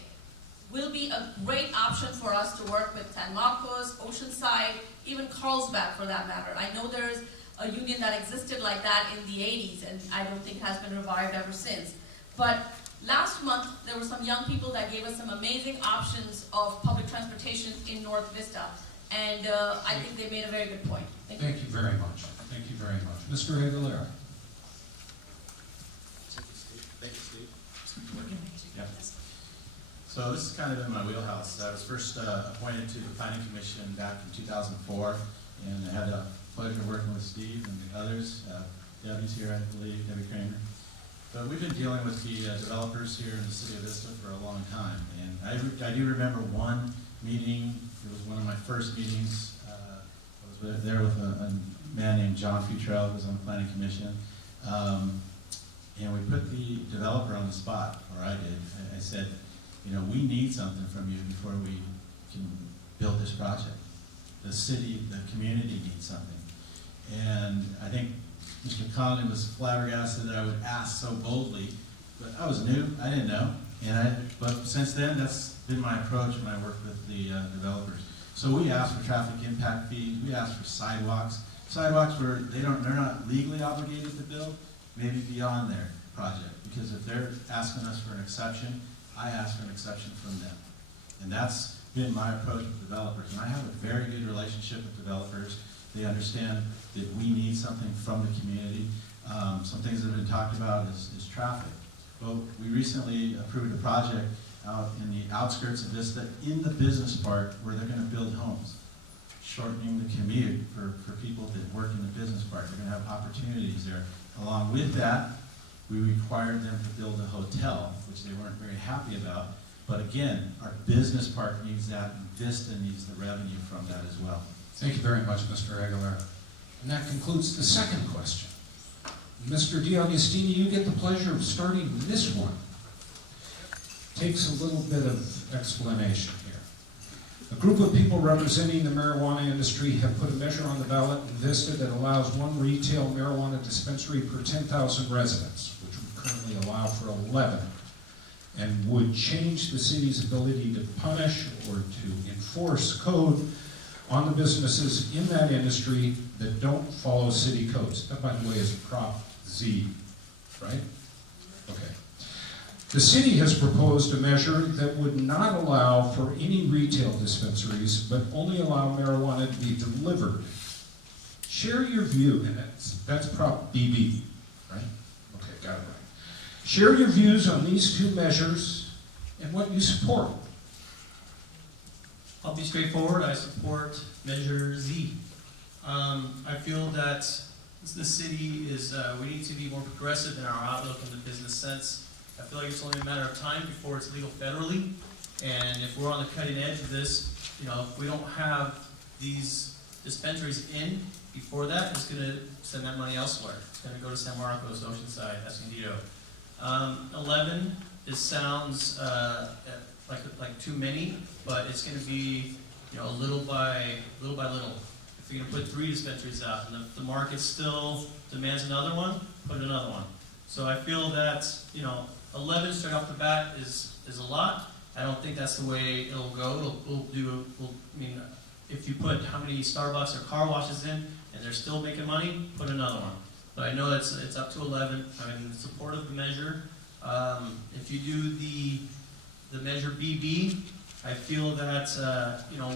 will be a great option for us to work with San Marcos, Oceanside, even Carlsbad for that matter. I know there's a union that existed like that in the 80s, and I don't think has been revived ever since. But last month, there were some young people that gave us some amazing options of public transportation in North Vista, and I think they made a very good point. Thank you very much. Thank you very much. Mr. Aguilera? Thank you, Steve. Yeah. So this is kind of in my wheelhouse. I was first appointed to the Planning Commission back in 2004, and I had the pleasure of working with Steve and the others. Debbie's here, I believe, Debbie Kramer. But we've been dealing with the developers here in the city of Vista for a long time. And I do remember one meeting. It was one of my first meetings. I was there with a man named John Futrell, who was on the Planning Commission. And we put the developer on the spot, or I did. I said, you know, we need something from you before we can build this project. The city, the community needs something. And I think Mr. Conley was flabbergasted that I would ask so boldly, but I was new, I didn't know. But since then, that's been my approach when I work with the developers. So we ask for traffic impact fees, we ask for sidewalks. Sidewalks where they're not legally obligated to build, maybe beyond their project. Because if they're asking us for an exception, I ask for an exception from them. And that's been my approach with developers. And I have a very good relationship with developers. They understand that we need something from the community. Some things that have been talked about is traffic. Well, we recently approved a project out in the outskirts of Vista in the business park where they're going to build homes, shortening the commute for people that work in the business park. They're going to have opportunities there. Along with that, we required them to build a hotel, which they weren't very happy about. But again, our business park needs that, and Vista needs the revenue from that as well. Thank you very much, Mr. Aguilera. And that concludes the second question. Mr. D'Agostini, you get the pleasure of starting this one. Takes a little bit of explanation here. A group of people representing the marijuana industry have put a measure on the ballot in Vista that allows one retail marijuana dispensary per 10,000 residents, which would currently allow for 11, and would change the city's ability to punish or to enforce code on the businesses in that industry that don't follow city codes. That, by the way, is Prop Z, right? Okay. The city has proposed a measure that would not allow for any retail dispensaries, but only allow marijuana to be delivered. Share your view, and that's Prop BB, right? Okay, got it right. Share your views on these two measures and what you support. I'll be straightforward. I support Measure Z. I feel that the city is, we need to be more progressive in our outlook in the business sense. I feel like it's only a matter of time before it's legal federally. And if we're on the cutting edge of this, if we don't have these dispensaries in before that, it's going to send that money elsewhere. It's going to go to San Marcos, Oceanside, Escondido. 11, it sounds like too many, but it's going to be little by little. If you're going to put 3 dispensaries out and the market still demands another one, put another one. So I feel that 11 straight off the bat is a lot. I don't think that's the way it'll go. If you put how many Starbucks or car washes in and they're still making money, put another one. But I know it's up to 11. I'm in support of the measure. If you do the measure BB, I feel that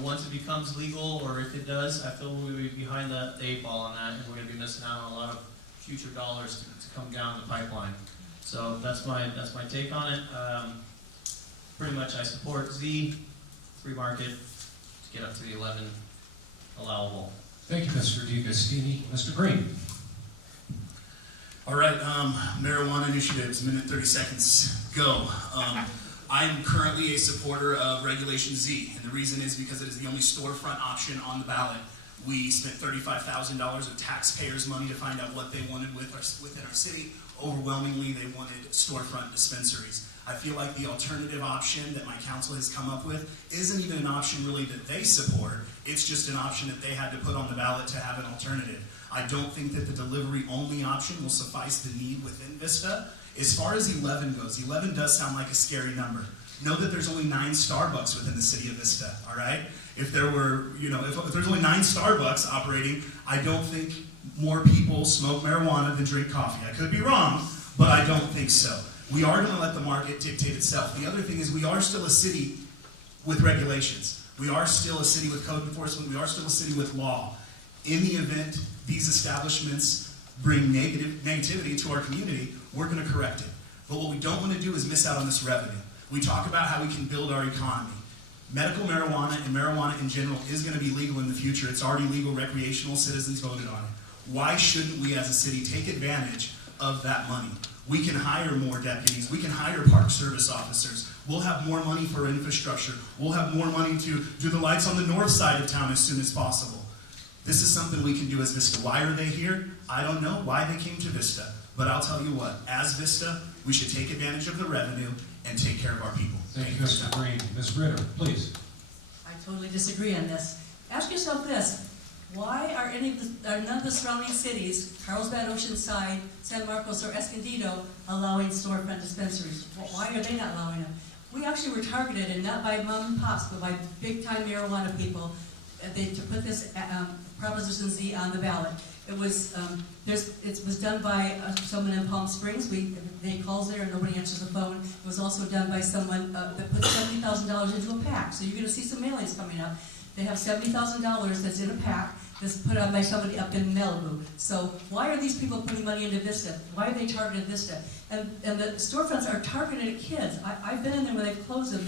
once it becomes legal, or if it does, I feel we'll be behind the 8 ball on that, and we're going to be missing out on a lot of future dollars to come down the pipeline. So that's my take on it. Pretty much I support Z, free market, to get up to the 11 allowable. Thank you, Mr. DiGustini. Mr. Green. All right, marijuana initiatives, minute 30 seconds, go. I'm currently a supporter of Regulation Z, and the reason is because it is the only storefront option on the ballot. We spent $35,000 of taxpayers' money to find out what they wanted within our city. Overwhelmingly, they wanted storefront dispensaries. I feel like the alternative option that my council has come up with isn't even an option really that they support. It's just an option that they had to put on the ballot to have an alternative. I don't think that the delivery-only option will suffice the need within Vista. As far as 11 goes, 11 does sound like a scary number. Know that there's only 9 Starbucks within the city of Vista, all right? If there were, if there's only 9 Starbucks operating, I don't think more people smoke marijuana than drink coffee. I could be wrong, but I don't think so. We are going to let the market dictate itself. The other thing is we are still a city with regulations. We are still a city with code enforcement. We are still a city with law. In the event these establishments bring negativity to our community, we're going to correct it. But what we don't want to do is miss out on this revenue. We talk about how we can build our economy. Medical marijuana and marijuana in general is going to be legal in the future. It's already legal, recreational, citizens voted on it. Why shouldn't we as a city take advantage of that money? We can hire more deputies. We can hire park service officers. We'll have more money for infrastructure. We'll have more money to do the lights on the north side of town as soon as possible. This is something we can do as Vista. Why are they here? I don't know why they came to Vista. But I'll tell you what, as Vista, we should take advantage of the revenue and take care of our people. Thank you, Mr. Green. Ms. Ritter, please. I totally disagree on this. Ask yourself this: why are none of the surrounding cities, Carlsbad, Oceanside, San Marcos, or Escondido, allowing storefront dispensaries? Why are they not allowing them? We actually were targeted, and not by mom and pops, but by big-time marijuana people, to put this Proposition Z on the ballot. It was done by someone in Palm Springs. They calls there and nobody answers the phone. It was also done by someone that put $70,000 into a pack. So you're going to see some mailings coming up. They have $70,000 that's in a pack that's put on by somebody up in Malibu. So why are these people putting money into Vista? Why are they targeted Vista? And the storefronts are targeted at kids. I've been in there when they've closed them.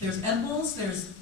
There's edibles, there's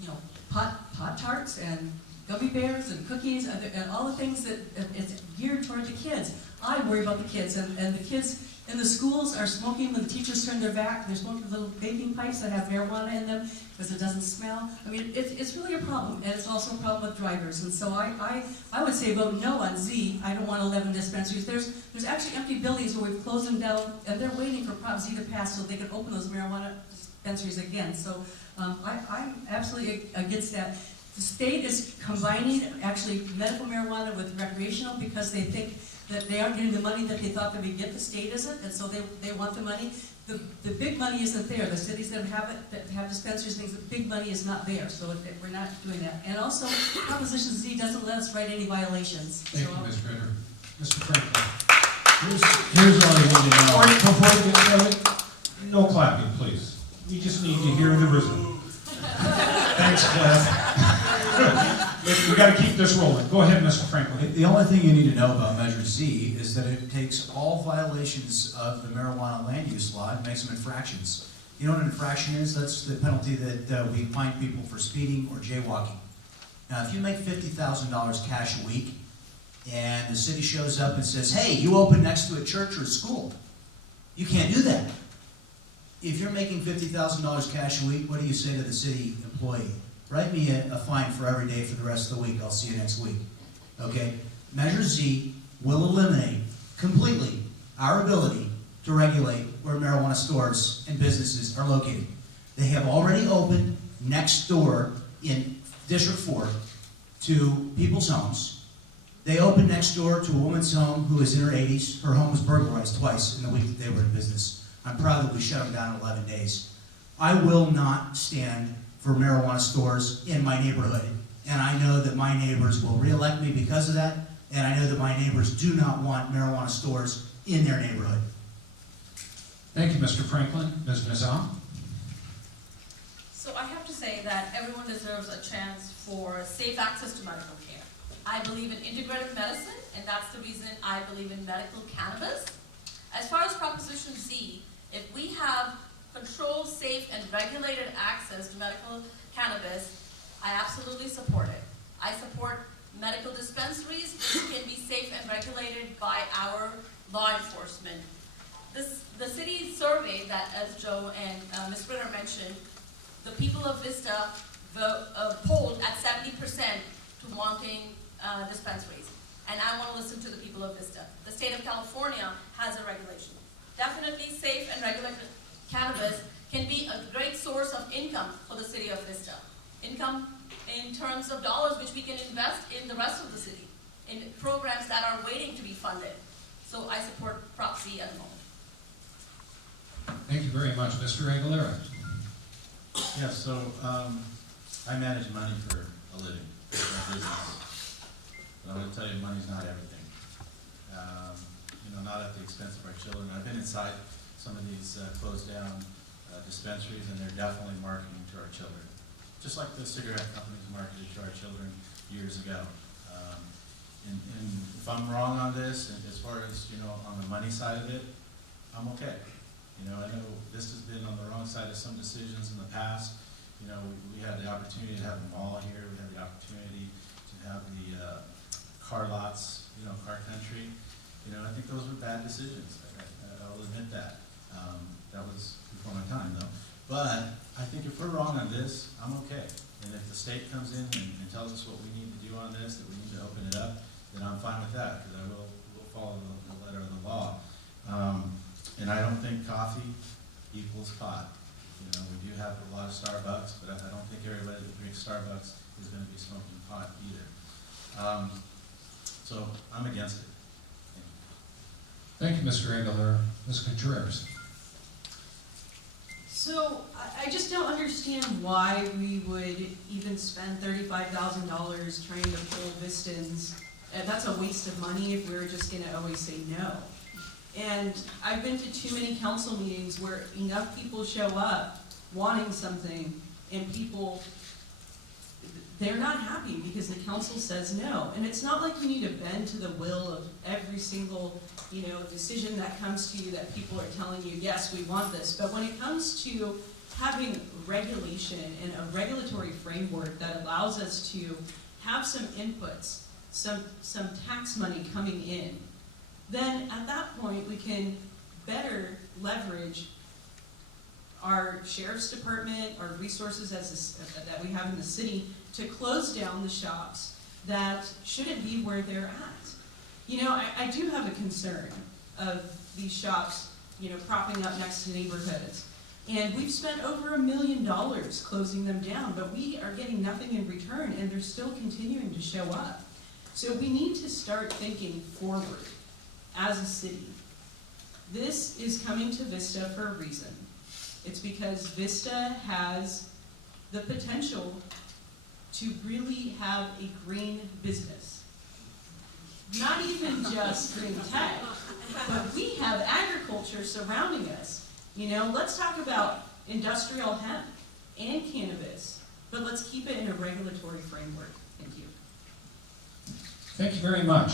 pot tarts and gummy bears and cookies and all the things that it's geared toward the kids. I worry about the kids, and the kids in the schools are smoking when the teachers turn their back. They're smoking little vaping pipes that have marijuana in them because it doesn't smell. I mean, it's really a problem, and it's also a problem with drivers. And so I would say vote no on Z. I don't want 11 dispensaries. There's actually empty buildings where we've closed them down, and they're waiting for Prop Z to pass so they can open those marijuana dispensaries again. So I'm absolutely against that. The state is combining actually medical marijuana with recreational because they think that they aren't getting the money that they thought they would get. The state isn't, and so they want the money. The big money isn't there. The cities that have dispensaries, things, the big money is not there, so we're not doing that. And also, Proposition Z doesn't let us write any violations. Thank you, Ms. Ritter. Mr. Franklin. Here's all I need to know. Before we get started, no clapping, please. We just need to hear the rhythm. Thanks, Cliff. We gotta keep this rolling. Go ahead, Mr. Franklin. The only thing you need to know about Measure Z is that it takes all violations of the marijuana land use law and makes them infractions. You know what an infraction is? That's the penalty that we fine people for speeding or jaywalking. Now, if you make $50,000 cash a week, and the city shows up and says, hey, you open next to a church or a school, you can't do that. If you're making $50,000 cash a week, what do you say to the city employee? Write me a fine for every day for the rest of the week. I'll see you next week. Okay? Measure Z will eliminate completely our ability to regulate where marijuana stores and businesses are located. They have already opened next door in District 4 to people's homes. They opened next door to a woman's home who is in her 80s. Her home was burglarized twice in the week that they were in business. I'm proud that we shut them down in 11 days. I will not stand for marijuana stores in my neighborhood. And I know that my neighbors will reelect me because of that. And I know that my neighbors do not want marijuana stores in their neighborhood. Thank you, Mr. Franklin. Ms. Nizam? So I have to say that everyone deserves a chance for safe access to medical care. I believe in integrative medicine, and that's the reason I believe in medical cannabis. As far as Proposition Z, if we have controlled, safe, and regulated access to medical cannabis, I absolutely support it. I support medical dispensaries, which can be safe and regulated by our law enforcement. The city survey that, as Joe and Ms. Ritter mentioned, the people of Vista polled at 70% to wanting dispensaries. And I want to listen to the people of Vista. The state of California has a regulation. Definitely safe and regulated cannabis can be a great source of income for the city of Vista. Income in terms of dollars which we can invest in the rest of the city, in programs that are waiting to be funded. So I support Prop C at the moment. Thank you very much. Mr. Aguilera? Yeah, so I manage money for a living, for a business. But I'm going to tell you, money's not everything. Not at the expense of our children. I've been inside some of these closed down dispensaries, and they're definitely marketing to our children, just like the cigarette companies marketed to our children years ago. And if I'm wrong on this, and as far as on the money side of it, I'm okay. I know this has been on the wrong side of some decisions in the past. We had the opportunity to have the mall here. We had the opportunity to have the car lots, car country. I think those were bad decisions. I'll admit that. That was before my time, though. But I think if we're wrong on this, I'm okay. And if the state comes in and tells us what we need to do on this, that we need to open it up, then I'm fine with that, because I will follow the letter of the law. And I don't think coffee equals pot. We do have a lot of Starbucks, but I don't think everybody that drinks Starbucks is going to be smoking pot either. So I'm against it. Thank you, Mr. Aguilera. Ms. Contreras? So I just don't understand why we would even spend $35,000 trying to pull Vistans. That's a waste of money if we're just going to always say no. And I've been to too many council meetings where enough people show up wanting something, and people, they're not happy because the council says no. And it's not like you need to bend to the will of every single, decision that comes to you that people are telling you, yes, we want this. But when it comes to having regulation and a regulatory framework that allows us to have some inputs, some tax money coming in, then at that point we can better leverage our sheriff's department, our resources that we have in the city to close down the shops that shouldn't be where they're at. I do have a concern of these shops, propping up next to neighborhoods. And we've spent over $1 million closing them down, but we are getting nothing in return, and they're still continuing to show up. So we need to start thinking forward as a city. This is coming to Vista for a reason. It's because Vista has the potential to really have a green business. Not even just green tech, but we have agriculture surrounding us. Let's talk about industrial hemp and cannabis, but let's keep it in a regulatory framework. Thank you. Thank you very much.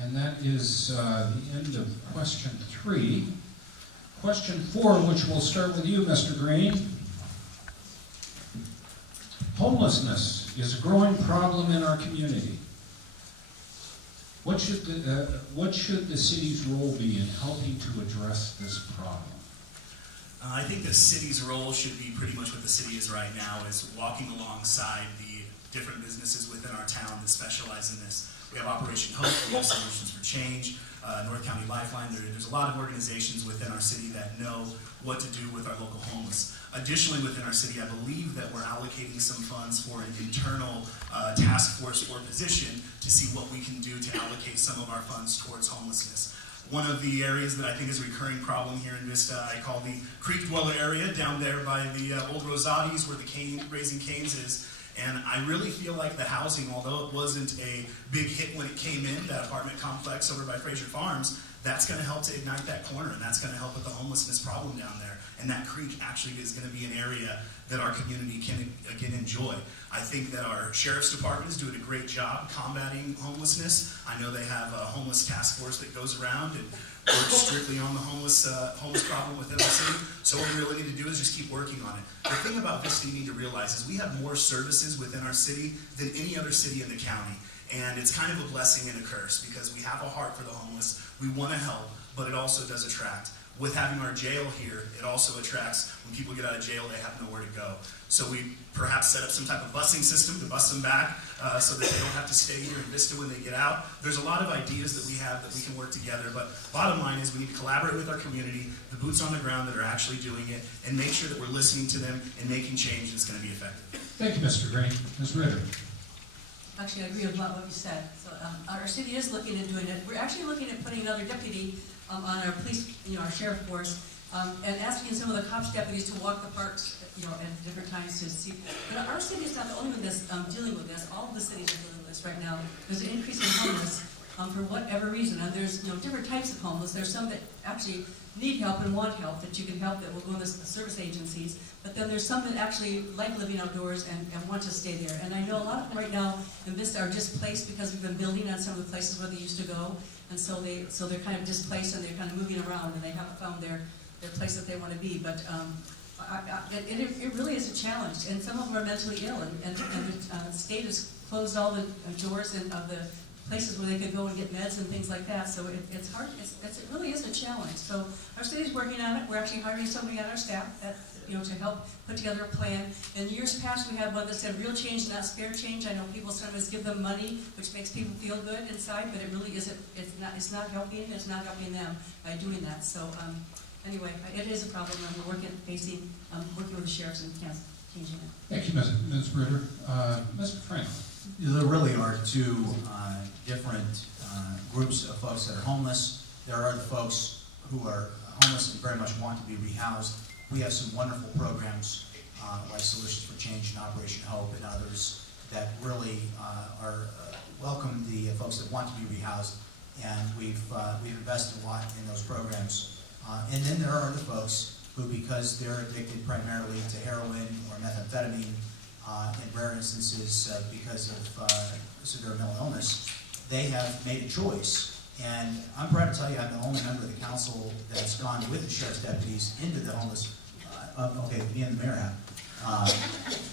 And that is the end of question 3. Question 4, which we'll start with you, Mr. Green. Homelessness is a growing problem in our community. What should the city's role be in helping to address this problem? I think the city's role should be pretty much what the city is right now, is walking alongside the different businesses within our town that specialize in this. We have Operation Hope, we have Solutions for Change, North County Lifeline. There's a lot of organizations within our city that know what to do with our local homeless. Additionally, within our city, I believe that we're allocating some funds for an internal task force or position to see what we can do to allocate some of our funds towards homelessness. One of the areas that I think is a recurring problem here in Vista, I call the Creek Dweller area, down there by the old Rosati's where the Raising Canes is. And I really feel like the housing, although it wasn't a big hit when it came in, that apartment complex over by Fraser Farms, that's going to help to ignite that corner, and that's going to help with the homelessness problem down there. And that creek actually is going to be an area that our community can, again, enjoy. I think that our sheriff's department is doing a great job combating homelessness. I know they have a homeless task force that goes around and works strictly on the homeless problem within the city. So what we really need to do is just keep working on it. The thing about Vista you need to realize is we have more services within our city than any other city in the county. And it's kind of a blessing and a curse because we have a heart for the homeless. We want to help, but it also does attract. With having our jail here, it also attracts, when people get out of jail, they have nowhere to go. So we perhaps set up some type of busing system to bus them back so that they don't have to stay here in Vista when they get out. There's a lot of ideas that we have that we can work together, but bottom line is we need to collaborate with our community, the boots on the ground that are actually doing it, and make sure that we're listening to them and making change that's going to be effective. Thank you, Mr. Green. Ms. Ritter. Actually, I agree with what you said. So our city is looking at doing it. We're actually looking at putting another deputy on our police, our sheriff force, and asking some of the cops deputies to walk the parks, at different times to see. But our city is not the only one that's dealing with this. All of the cities are dealing with this right now. There's an increase in homeless for whatever reason. And there's different types of homeless. There's some that actually need help and want help, that you can help, that will go in the service agencies. But then there's some that actually like living outdoors and want to stay there. And I know a lot of them right now in Vista are displaced because we've been building on some of the places where they used to go. And so they're kind of displaced and they're kind of moving around and they haven't found their place that they want to be. But it really is a challenge. And some of them are mentally ill. And the state has closed all the doors and of the places where they could go and get meds and things like that. So it's hard. It really is a challenge. So our city's working on it. We're actually hiring somebody on our staff that to help put together a plan. In years past, we had one that said real change, not spare change. I know people sometimes give them money, which makes people feel good inside, but it really isn't. It's not helping. It's not helping them by doing that. So anyway, it is a problem, and we're working with the sheriffs and changing it. Thank you, Ms. Ritter. Mr. Franklin. There really are two different groups of folks that are homeless. There are the folks who are homeless and very much want to be rehoused. We have some wonderful programs like Solutions for Change and Operation Hope and others that really welcome the folks that want to be rehoused, and we've invested a lot in those programs. And then there are the folks who, because they're addicted primarily to heroin or methamphetamine, in rare instances because of severe mental illness, they have made a choice. And I'm proud to tell you I'm the only member of the council that's gone with the sheriff's deputies into the homeless. Me and the mayor have.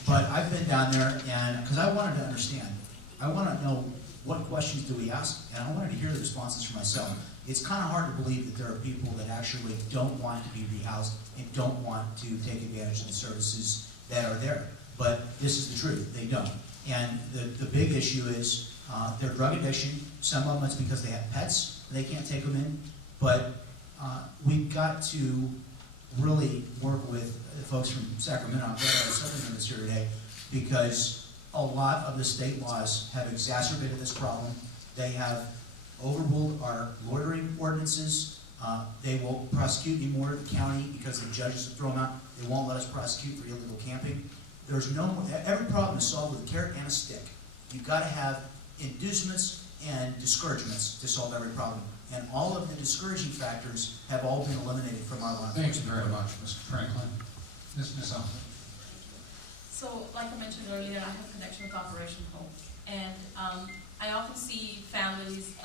But I've been down there, and because I wanted to understand, I want to know what questions do we ask, and I wanted to hear the responses for myself. It's kind of hard to believe that there are people that actually don't want to be rehoused and don't want to take advantage of the services that are there. But this is the truth, they don't. And the big issue is their drug addiction. Some of them it's because they have pets, and they can't take them in. But we've got to really work with the folks from Sacramento. I'm glad our southern members here today, because a lot of the state laws have exacerbated this problem. They have overruled our loitering ordinances. They won't prosecute anymore in the county because the judges have thrown them out. They won't let us prosecute for illegal camping. There's no more, every problem is solved with a carrot and a stick. You've got to have inducements and discouragements to solve every problem. And all of the discouraging factors have all been eliminated from our lives. Thank you very much, Mr. Franklin. Ms. Allen. So, like I mentioned earlier, I have a connection with Operation Hope. And I often see families,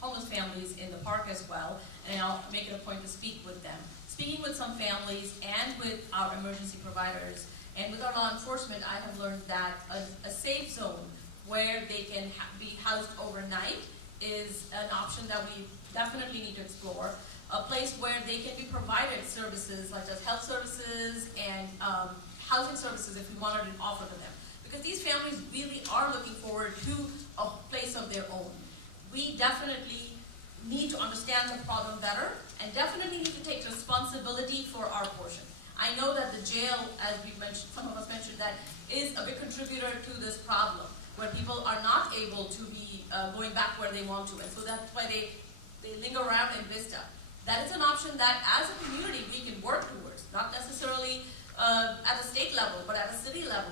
homeless families in the park as well, and I'll make it a point to speak with them. Speaking with some families and with our emergency providers and with our law enforcement, I have learned that a safe zone where they can be housed overnight is an option that we definitely need to explore. A place where they can be provided services such as health services and housing services if we wanted to offer to them. Because these families really are looking forward to a place of their own. We definitely need to understand the problem better and definitely need to take responsibility for our portion. I know that the jail, as we mentioned, some of us mentioned, that is a big contributor to this problem, where people are not able to be going back where they want to, and so that's why they linger around in Vista. That is an option that, as a community, we can work towards, not necessarily at a state level, but at a city level.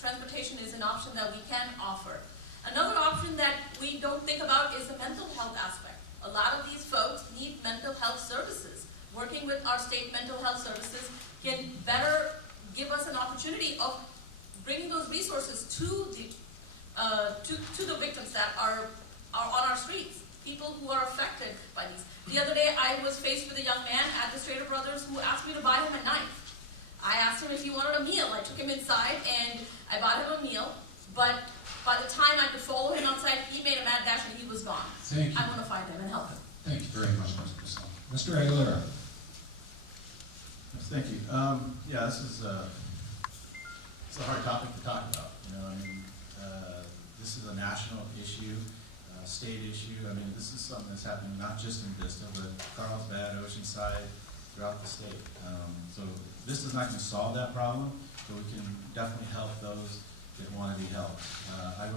Transportation is an option that we can offer. Another option that we don't think about is the mental health aspect. A lot of these folks need mental health services. Working with our state mental health services can better give us an opportunity of bringing those resources to the victims that are on our streets, people who are affected by these. The other day, I was faced with a young man at the Strader Brothers who asked me to buy him a knife. I asked him if he wanted a meal. I took him inside and I bought him a meal, but by the time I could follow him outside, he made a mad dash and he was gone. Thank you. I want to find him and help him. Thank you very much, Ms. Casal. Mr. Aguilera. Yes, thank you. Yeah, this is it's a hard topic to talk about. You know, I mean, this is a national issue, state issue. I mean, this is something that's happening not just in Vista, but Carlsbad, Oceanside, throughout the state. So this is not going to solve that problem, but we can definitely help those that want to be helped. I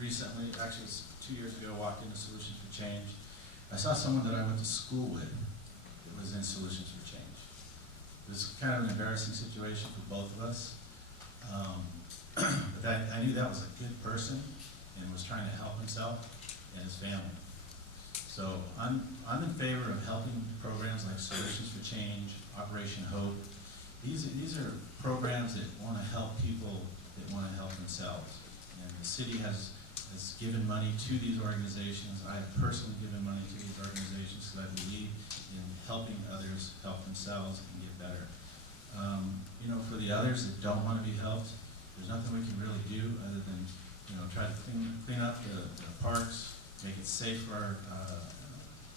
recently, actually it was 2 years ago, walked into Solutions for Change. I saw someone that I went to school with that was in Solutions for Change. It was kind of an embarrassing situation for both of us. But I knew that was a good person and was trying to help himself and his family. So I'm in favor of helping programs like Solutions for Change, Operation Hope. These are programs that want to help people that want to help themselves. And the city has given money to these organizations. I have personally given money to these organizations because I believe in helping others help themselves and get better. You know, for the others that don't want to be helped, there's nothing we can really do other than, you know, try to clean up the parks, make it safe for our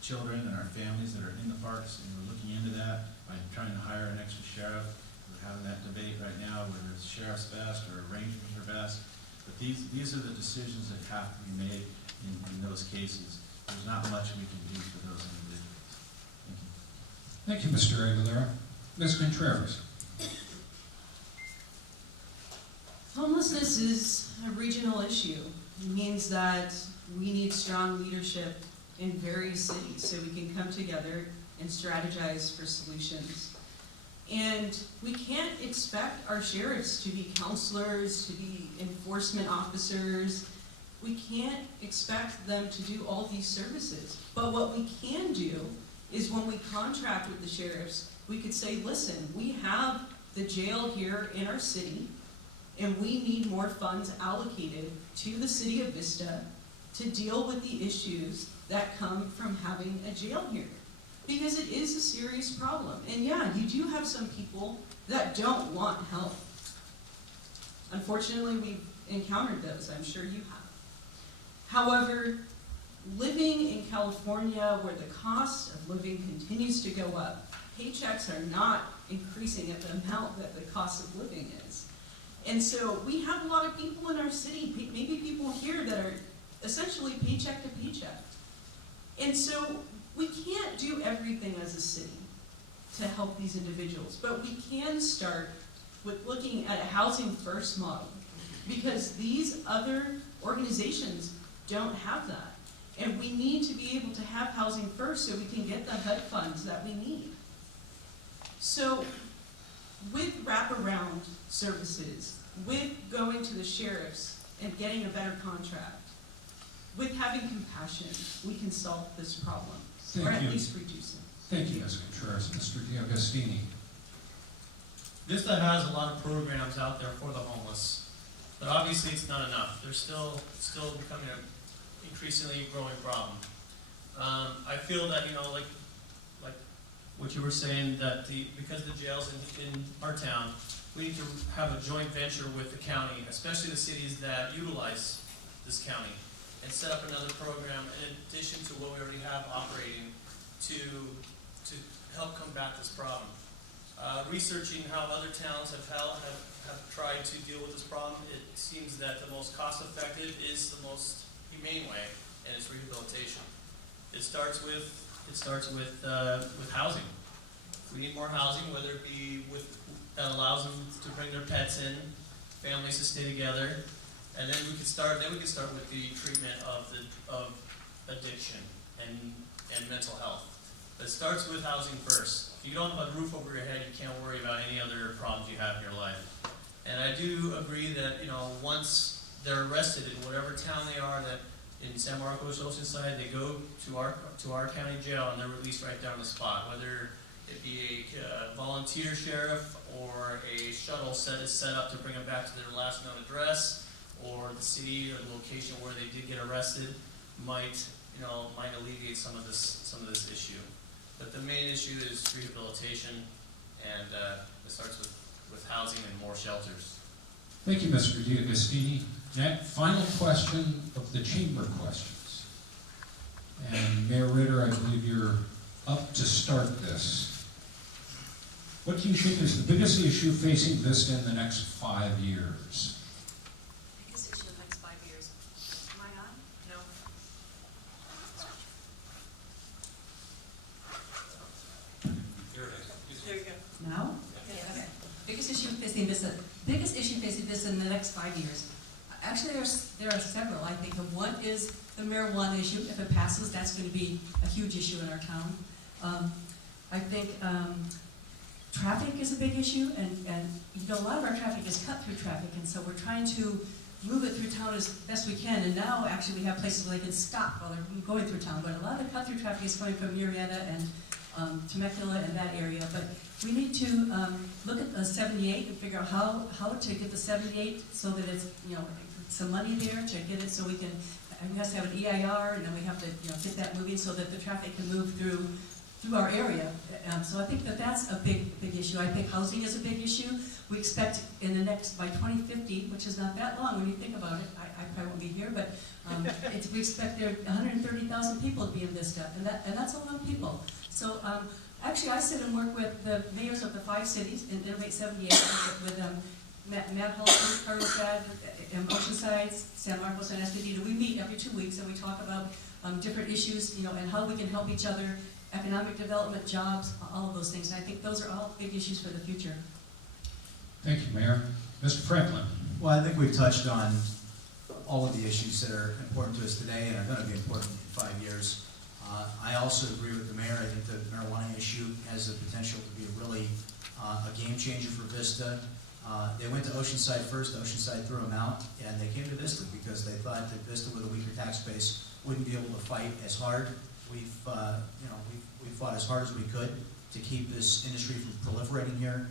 children and our families that are in the parks, and we're looking into that by trying to hire an extra sheriff. We're having that debate right now, whether it's sheriff's best or rangers are best. But these are the decisions that have to be made in those cases. There's not much we can do for those individuals. Thank you. Thank you, Mr. Aguilera. Ms. Contreras. Homelessness is a regional issue. It means that we need strong leadership in various cities so we can come together and strategize for solutions. And we can't expect our sheriffs to be counselors, to be enforcement officers. We can't expect them to do all these services. But what we can do is when we contract with the sheriffs, we could say, listen, we have the jail here in our city, and we need more funds allocated to the city of Vista to deal with the issues that come from having a jail here. Because it is a serious problem. And yeah, you do have some people that don't want help. Unfortunately, we've encountered those. I'm sure you have. However, living in California where the cost of living continues to go up, paychecks are not increasing at the amount that the cost of living is. And so we have a lot of people in our city, maybe people here that are essentially paycheck to paycheck. And so we can't do everything as a city to help these individuals, but we can start with looking at a housing first model, because these other organizations don't have that. And we need to be able to have housing first so we can get the HUD funds that we need. So with wraparound services, with going to the sheriffs and getting a better contract, with having compassion, we can solve this problem, or at least reduce it. Thank you, Ms. Contreras. Mr. D'Agostini. Vista has a lot of programs out there for the homeless. But obviously, it's not enough. There's still becoming an increasingly growing problem. I feel that, like what you were saying, that because the jail's in our town, we need to have a joint venture with the county, especially the cities that utilize this county, and set up another program in addition to what we already have operating to help combat this problem. Researching how other towns have tried to deal with this problem, it seems that the most cost-effective is the most humane way, and it's rehabilitation. It starts with housing. We need more housing, whether it be that allows them to bring their pets in, families to stay together, and then we can start with the treatment of addiction and mental health. But it starts with housing first. If you don't have a roof over your head, you can't worry about any other problems you have in your life. And I do agree that, once they're arrested in whatever town they are, that in San Marcos, Oceanside, they go to our county jail and they're released right down the spot. Whether it be a volunteer sheriff or a shuttle is set up to bring them back to their last known address, or the city or the location where they did get arrested might alleviate some of this issue. But the main issue is rehabilitation, and it starts with housing and more shelters. Thank you, Mr. D'Agostini. Next, final question of the chamber questions. And Mayor Ritter, I believe you're up to start this. What do you think is the biggest issue facing Vista in the next 5 years? Biggest issue in the next 5 years. Am I on? No. There you go. Now? Yes. Okay. Biggest issue facing this in the next 5 years. Actually, there are several, I think. And one is the marijuana issue. If it passes, that's going to be a huge issue in our town. I think traffic is a big issue, and a lot of our traffic is cut through traffic, and so we're trying to move it through town as best we can. And now, actually, we have places where they can stop while they're going through town. But a lot of the cut-through traffic is coming from Murrieta and Temecula and that area. But we need to look at the 78 and figure out how to get the 78 so that it's, some money there to get it so we can, we have to have an EIR, and then we have to, get that moving so that the traffic can move through our area. So I think that's a big issue. I think housing is a big issue. We expect by 2050, which is not that long when you think about it, I probably won't be here, but we expect there 130,000 people to be in Vista, and that's a lot of people. So actually, I sit and work with the mayors of the 5 cities in Innovate 78 with Matt Holton, Carlsbad, Oceanside, San Marcos, and Escondido. We meet every 2 weeks and we talk about different issues, and how we can help each other, economic development, jobs, all of those things. And I think those are all big issues for the future. Thank you, Mayor. Mr. Franklin. Well, I think we've touched on all of the issues that are important to us today and are going to be important in 5 years. I also agree with the mayor. I think the marijuana issue has the potential to be a game changer for Vista. They went to Oceanside first. Oceanside threw them out, and they came to Vista because they thought that Vista, with a weaker tax base, wouldn't be able to fight as hard. We've fought as hard as we could to keep this industry from proliferating here.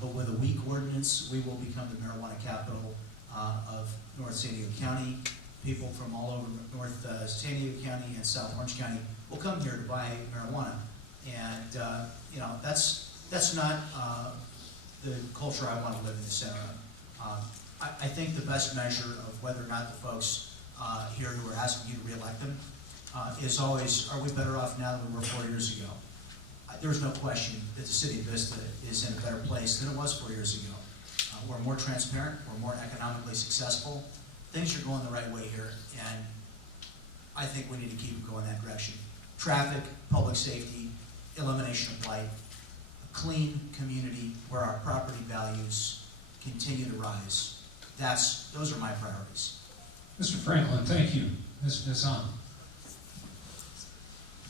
But with a weak ordinance, we will become the marijuana capital of North San Diego County. People from all over North San Diego County and South Orange County will come here to buy marijuana, and that's not the culture I want to live in the center of. I think the best measure of whether or not the folks here who are asking you to reelect them is always, are we better off now than we were 4 years ago? There's no question that the city of Vista is in a better place than it was 4 years ago. We're more transparent, we're more economically successful. Things are going the right way here, and I think we need to keep going that direction. Traffic, public safety, elimination of blight, a clean community where our property values continue to rise. Those are my priorities. Mr. Franklin, thank you. Ms. Nissan.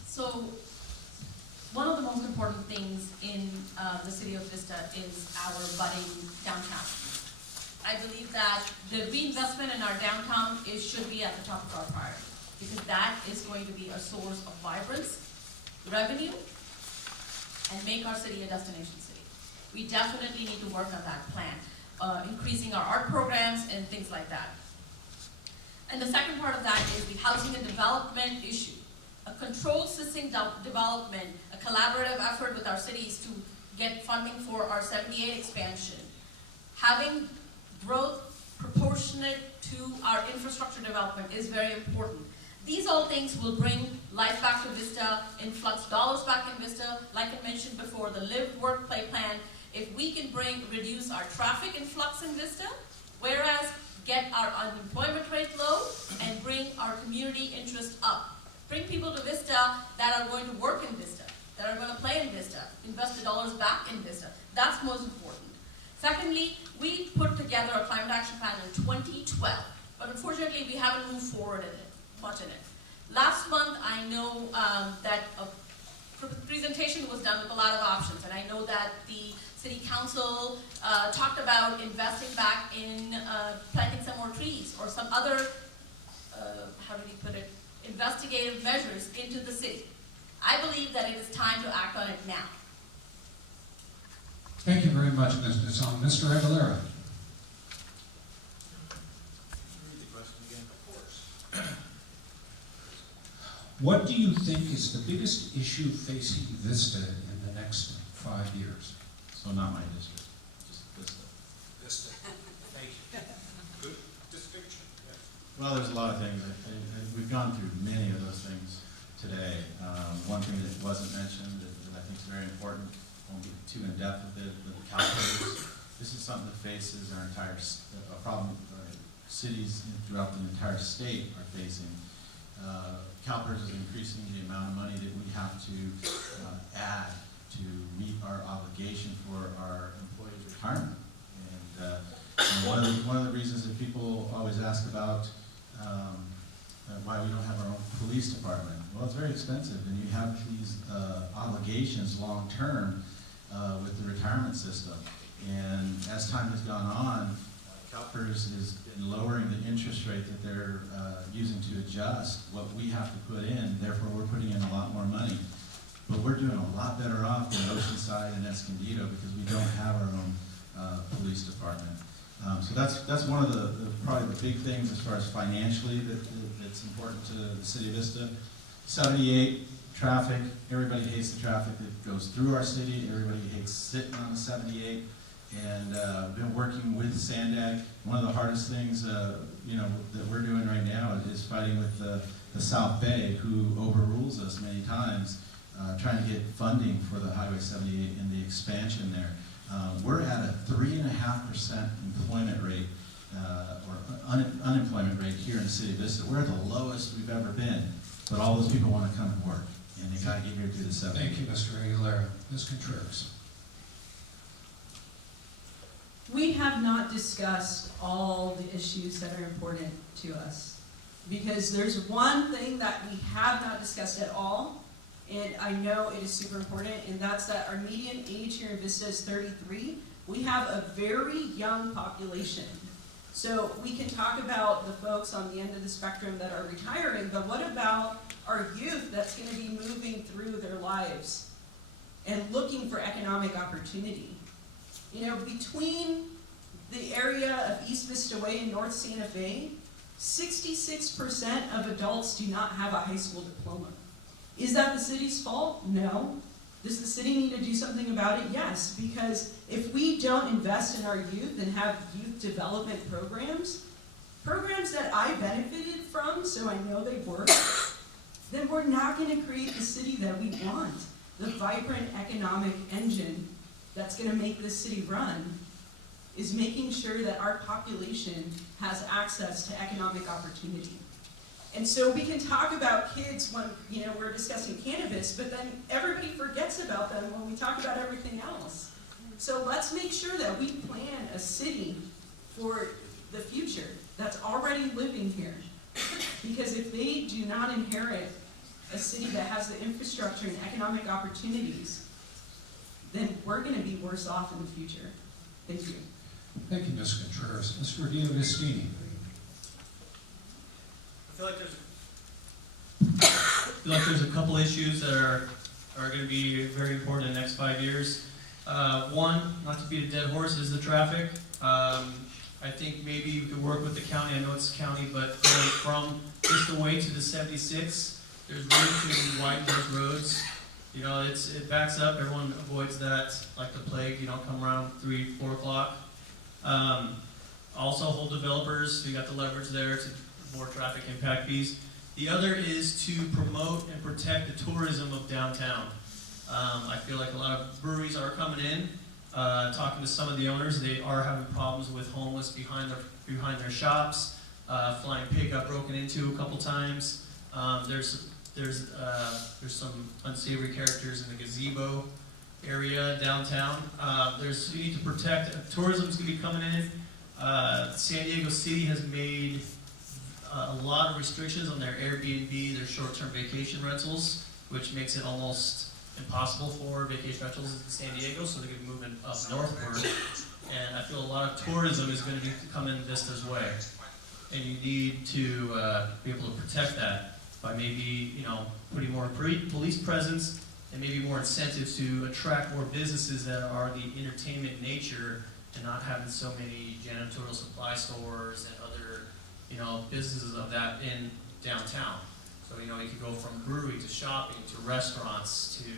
So, one of the most important things in the city of Vista is our budding downtown. I believe that the reinvestment in our downtown should be at the top of our priority, because that is going to be a source of vibrance, revenue, and make our city a destination city. We definitely need to work on that plan. increasing our art programs and things like that. And the second part of that is the housing and development issue. A controlled system development, a collaborative effort with our cities to get funding for our 78 expansion. Having growth proportionate to our infrastructure development is very important. These all things will bring life back to Vista, influx dollars back in Vista. Like I mentioned before, the live, work, play plan. If we can reduce our traffic influx in Vista, whereas get our unemployment rate low and bring our community interest up. Bring people to Vista that are going to work in Vista, that are going to play in Vista, invest the dollars back in Vista. That's most important. Secondly, we put together a climate action plan in 2012, but unfortunately we haven't moved forward much in it. Last month, I know that a presentation was done with a lot of options, and I know that the City Council talked about investing back in planting some more trees or some other, how did he put it, investigative measures into the city. I believe that it is time to act on it now. Thank you very much, Ms. Nissan. Mr. Aguilera. Read the question again. Of course. What do you think is the biggest issue facing Vista in the next 5 years? So not my district, just Vista. Vista. Thank you. Good distinction. Yes. Well, there's a lot of things. We've gone through many of those things today. One thing that wasn't mentioned that I think is very important, won't get too in depth with it, but the calculators. This is something that faces our entire, a problem cities throughout the entire state are facing. CalPERS is increasing the amount of money that we have to add to meet our obligation for our employees' retirement. And one of the reasons that people always ask about why we don't have our own police department. Well, it's very expensive, and you have these obligations long-term with the retirement system. And as time has gone on, CalPERS has been lowering the interest rate that they're using to adjust what we have to put in. Therefore, we're putting in a lot more money. But we're doing a lot better off than Oceanside and Escondido because we don't have our own police department. So that's one of the probably the big things as far as financially that's important to the city of Vista. 78, traffic. Everybody hates the traffic that goes through our city. Everybody hates sitting on the 78. And been working with Sandag. One of the hardest things that we're doing right now is fighting with the South Bay, who overrules us many times, trying to get funding for the Highway 78 and the expansion there. We're at a 3.5% employment rate, or unemployment rate here in the city of Vista. We're at the lowest we've ever been, but all those people want to come and work, and they got to get here through the 70. Thank you, Mr. Aguilera. Ms. Contreras. We have not discussed all the issues that are important to us, because there's one thing that we have not discussed at all, and I know it is super important, and that's that our median age here in Vista is 33. We have a very young population. So we can talk about the folks on the end of the spectrum that are retiring, but what about our youth that's going to be moving through their lives and looking for economic opportunity? You know, between the area of East Vista Way and North Santa Fe, 66% of adults do not have a high school diploma. Is that the city's fault? No. Does the city need to do something about it? Yes, because if we don't invest in our youth and have youth development programs that I benefited from, so I know they work, then we're not going to create the city that we want, the vibrant economic engine that's going to make this city run, is making sure that our population has access to economic opportunity. And so we can talk about kids when we're discussing cannabis, but then everybody forgets about them when we talk about everything else. So let's make sure that we plan a city for the future that's already living here. Because if they do not inherit a city that has the infrastructure and economic opportunities, then we're going to be worse off in the future. Thank you. Thank you, Ms. Contreras. Mr. D'Agostini. I feel like there's a couple issues that are going to be very important in the next 5 years. One, not to beat a dead horse, is the traffic. I think maybe we could work with the county, I know it's county, but going from just away to the 76, there's room to widen those roads. You know, it backs up, everyone avoids that like the plague, you know, come around 3, 4 o'clock. Also hold developers, so you got the leverage there to more traffic impact fees. The other is to promote and protect the tourism of downtown. I feel like a lot of breweries are coming in. Talking to some of the owners, they are having problems with homeless behind their shops. Flying pig got broken into a couple times. There's some unsavory characters in the gazebo area downtown. We need to protect. Tourism's gonna be coming in. San Diego City has made a lot of restrictions on their Airbnb, their short-term vacation rentals, which makes it almost impossible for vacation rentals in San Diego, so they're going to be moving up northward. And I feel a lot of tourism is going to come in Vista's way. And you need to be able to protect that by maybe, you know, putting more police presence and maybe more incentives to attract more businesses that are the entertainment nature and not having so many janitorial supply stores and other, you know, businesses of that in downtown. So, you know, you could go from brewery to shopping to restaurants to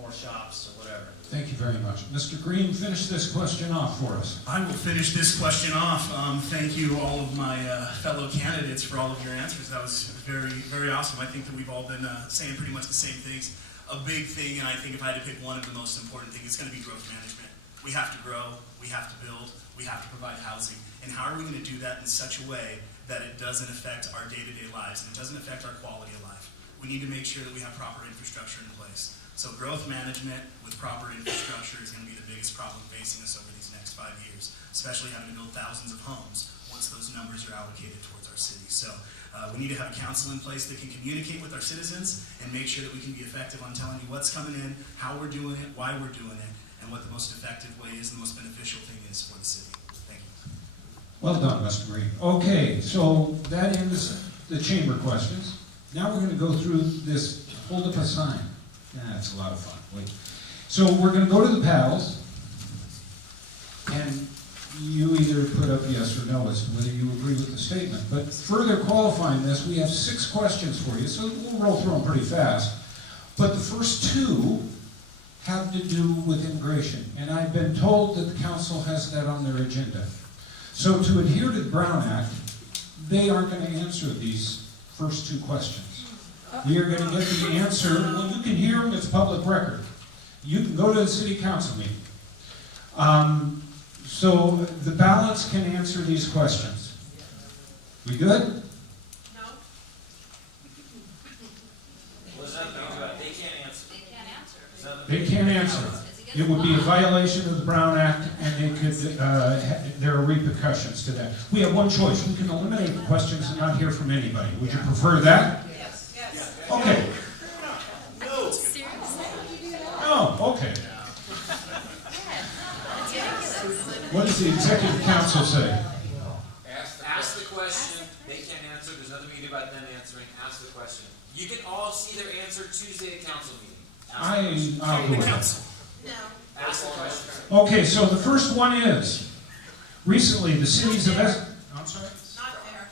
more shops or whatever. Thank you very much. Mr. Green, finish this question off for us. I will finish this question off. Thank you, all of my fellow candidates, for all of your answers. That was very, very awesome. I think that we've all been saying pretty much the same things. A big thing, and I think if I had to pick one of the most important things, it's going to be growth management. We have to grow, we have to build, we have to provide housing. And how are we going to do that in such a way that it doesn't affect our day-to-day lives and it doesn't affect our quality of life? We need to make sure that we have proper infrastructure in place. So growth management with proper infrastructure is going to be the biggest problem facing us over these next 5 years, especially having to build thousands of homes once those numbers are allocated towards our city. So we need to have a council in place that can communicate with our citizens and make sure that we can be effective on telling you what's coming in, how we're doing it, why we're doing it, and what the most effective way is, the most beneficial thing is for the city. Thank you. Well done, Mr. Green. Okay, so that ends the chamber questions. Now we're going to go through this hold up a sign. Yeah, that's a lot of fun. Wait. So we're going to go to the paddles, and you either put up yes or no as to whether you agree with the statement. But further qualifying this, we have 6 questions for you, so we'll roll through them pretty fast. But the first 2 have to do with immigration, and I've been told that the council has that on their agenda. So to adhere to the Brown Act, they aren't going to answer these first 2 questions. We are going to get the answer. Well, you can hear them, it's public record. You can go to the city council meeting. So the ballots can answer these questions. We good? No? They can't answer. They can't answer. They can't answer. It would be a violation of the Brown Act, and it could, there are repercussions to that. We have one choice. We can eliminate the questions and not hear from anybody. Would you prefer that? Yes. Yes. Okay. No. Seriously? No, okay. What does the executive council say? Ask the question. They can't answer. There's nothing we can do about them answering. Ask the question. You can all see their answer Tuesday at council meeting. I'll go with it. No. Ask the question. Okay, so the first one is, recently the cities of I'm sorry? Not fair.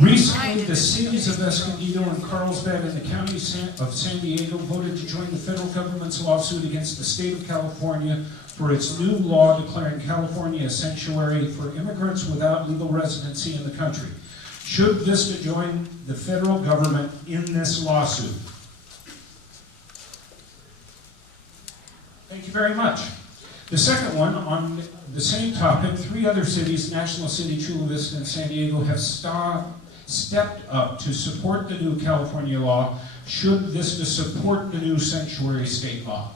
Recently, the cities of Escondido and Carlsbad and the county of San Diego voted to join the federal government's lawsuit against the state of California for its new law declaring California a sanctuary for immigrants without legal residency in the country. Should Vista join the federal government in this lawsuit? Thank you very much. The second one, on the same topic, 3 other cities, National City, Chula Vista, and San Diego, have stepped up to support the new California law. Should Vista support the new sanctuary state law?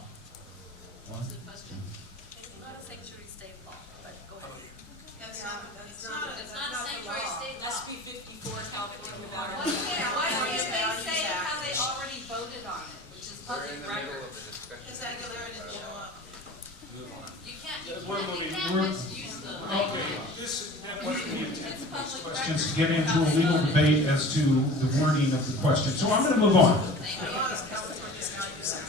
It's not a sanctuary state law, but go ahead. It's not a sanctuary state law. SB 54 California Water. Why don't you say how they already voted on it, which is public record? Because I know they didn't show up. You can't misuse them. That wasn't the intent of these questions, to get into a legal debate as to the wording of the question. So I'm going to move on.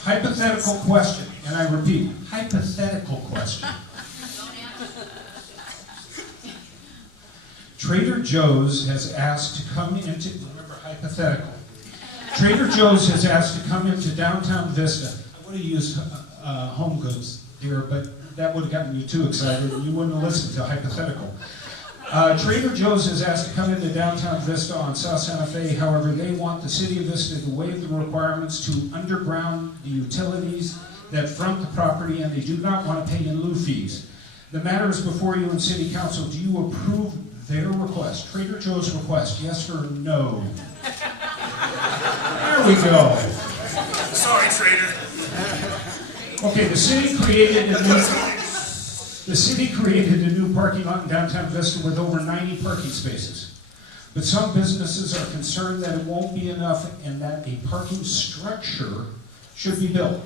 Hypothetical question, and I repeat, hypothetical question. Trader Joe's has asked to come into, remember, hypothetical. Trader Joe's has asked to come into downtown Vista. I would have used home goods here, but that would have gotten you too excited and you wouldn't have listened to hypothetical. Trader Joe's has asked to come into downtown Vista on South Santa Fe. However, they want the city of Vista to waive the requirements to underground the utilities that front the property, and they do not want to pay in lieu fees. The matter is before you in City Council. Do you approve their request, Trader Joe's request, yes or no? There we go. Sorry, Trader. Okay, the city created a new parking lot in downtown Vista with over 90 parking spaces. But some businesses are concerned that it won't be enough and that a parking structure should be built.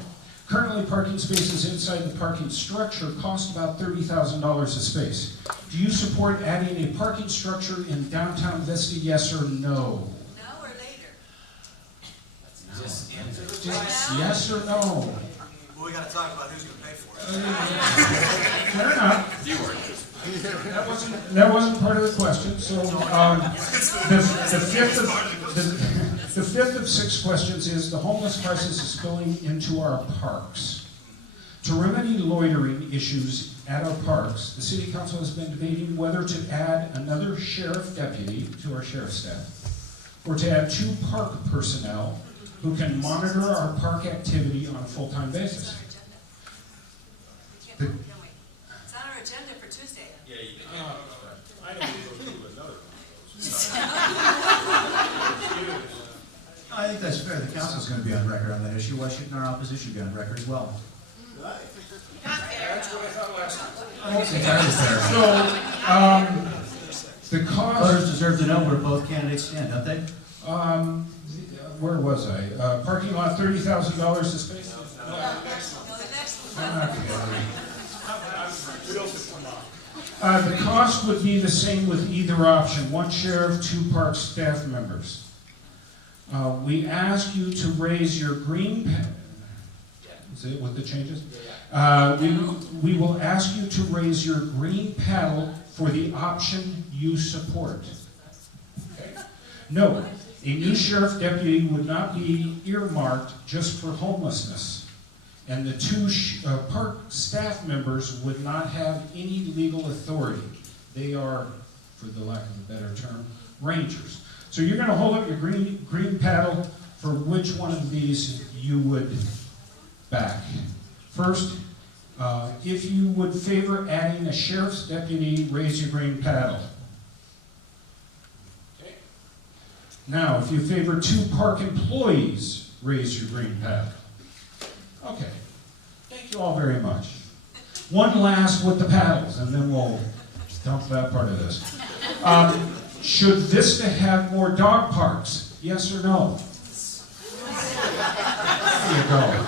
Currently, parking spaces inside the parking structure cost about $30,000 a space. Do you support adding a parking structure in downtown Vista, yes or no? Now or later? Just answer the question. Yes or no? Well, we gotta talk about who's gonna pay for it. Fair enough. That wasn't part of the question. So the fifth of 6 questions is the homeless crisis is spilling into our parks. To remedy loitering issues at our parks, the City Council has been debating whether to add another sheriff deputy to our sheriff's staff, or to add 2 park personnel who can monitor our park activity on a full-time basis. It's on our agenda for Tuesday. Yeah, you can. I don't go through another I think that's fair. The council's going to be on record on that issue. Why shouldn't our opposition be on record as well? That's what I thought last time. I think it's entirely fair. The cost. Voters deserve to know where both candidates stand, don't they? Where was I? Parking lot, $30,000 a space? No, the next one. The cost would be the same with either option, 1 sheriff, 2 park staff members. We ask you to raise your green, is it with the changes? We will ask you to raise your green paddle for the option you support. Note, a new sheriff deputy would not be earmarked just for homelessness, and the 2 park staff members would not have any legal authority. They are, for the lack of a better term, rangers. So you're going to hold up your green paddle for which one of these you would back. First, if you would favor adding a sheriff's deputy, raise your green paddle. Okay. Now, if you favor 2 park employees, raise your green paddle. Okay. Thank you all very much. One last with the paddles, and then we'll dump that part of this. Should Vista have more dog parks? Yes or no? There you go.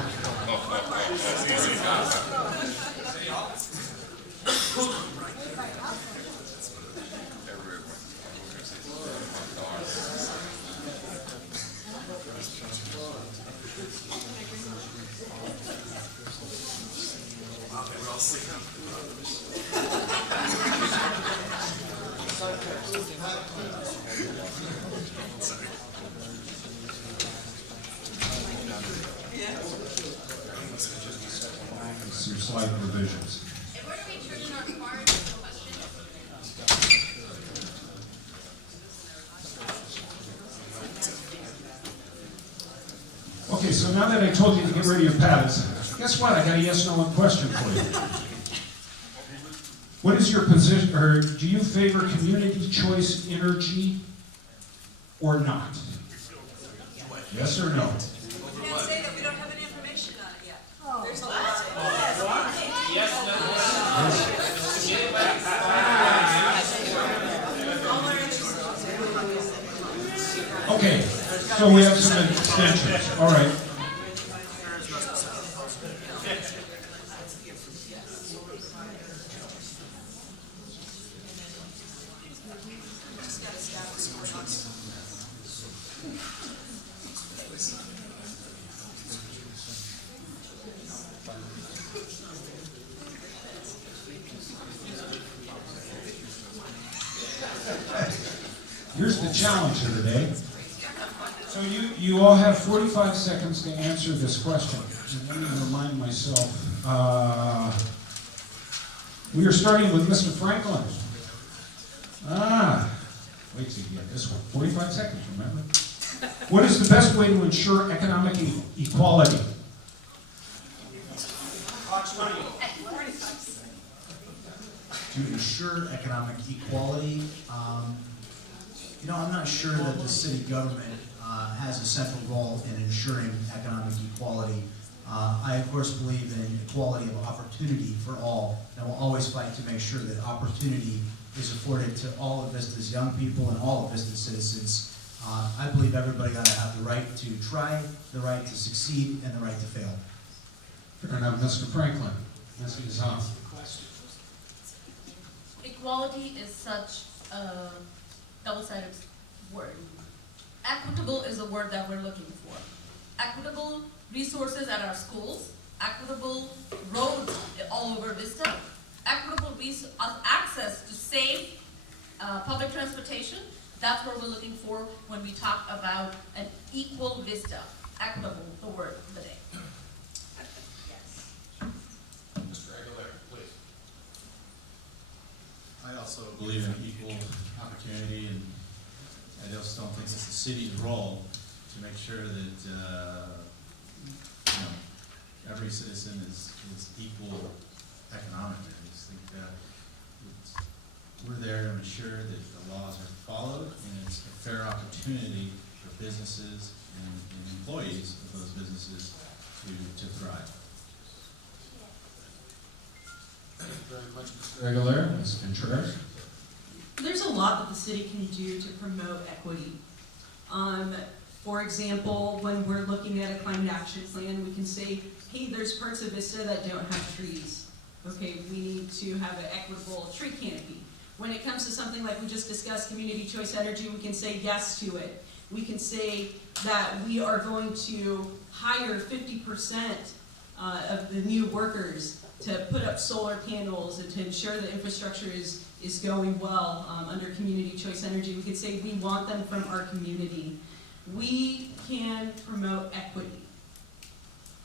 Some slight revisions. And where do we turn in our cards for questions? Okay, so now that I told you to get rid of your paddles, guess what? I got a yes/no question for you. What is your position, or do you favor community choice energy or not? Yes or no? Can't say that we don't have any information on it yet. There's a lot. Okay, so we have some extensions. All right. Here's the challenge of the day. So you all have 45 seconds to answer this question. And let me remind myself. We are starting with Mr. Franklin. Wait till you get this one. 45 seconds, remember? What is the best way to ensure economic equality? To ensure economic equality, I'm not sure that the city government has a central role in ensuring economic equality. I, of course, believe in equality of opportunity for all, and will always fight to make sure that opportunity is afforded to all of Vista's young people and all of Vista's citizens. I believe everybody ought to have the right to try, the right to succeed, and the right to fail. Fair enough, Mr. Franklin. Ms. Izam. Equality is such a double-sided word. Equitable is a word that we're looking for. Equitable resources at our schools, equitable roads all over Vista, equitable access to safe public transportation. That's what we're looking for when we talk about an equal Vista. Equitable, the word of the day. Mr. Aguilera, please. I also believe in equal opportunity, and I just don't think it's the city's role to make sure that every citizen is equal economically. I just think we're there to ensure that the laws are followed and it's a fair opportunity for businesses and employees of those businesses to thrive. Thank you very much, Mr. Aguilera, Ms. Contreras. There's a lot that the city can do to promote equity. For example, when we're looking at a climate action plan, we can say, hey, there's parts of Vista that don't have trees. Okay, we need to have an equitable tree canopy. When it comes to something like we just discussed, community choice energy, we can say yes to it. We can say that we are going to hire 50% of the new workers to put up solar panels and to ensure the infrastructure is going well under community choice energy. We could say we want them from our community. We can promote equity.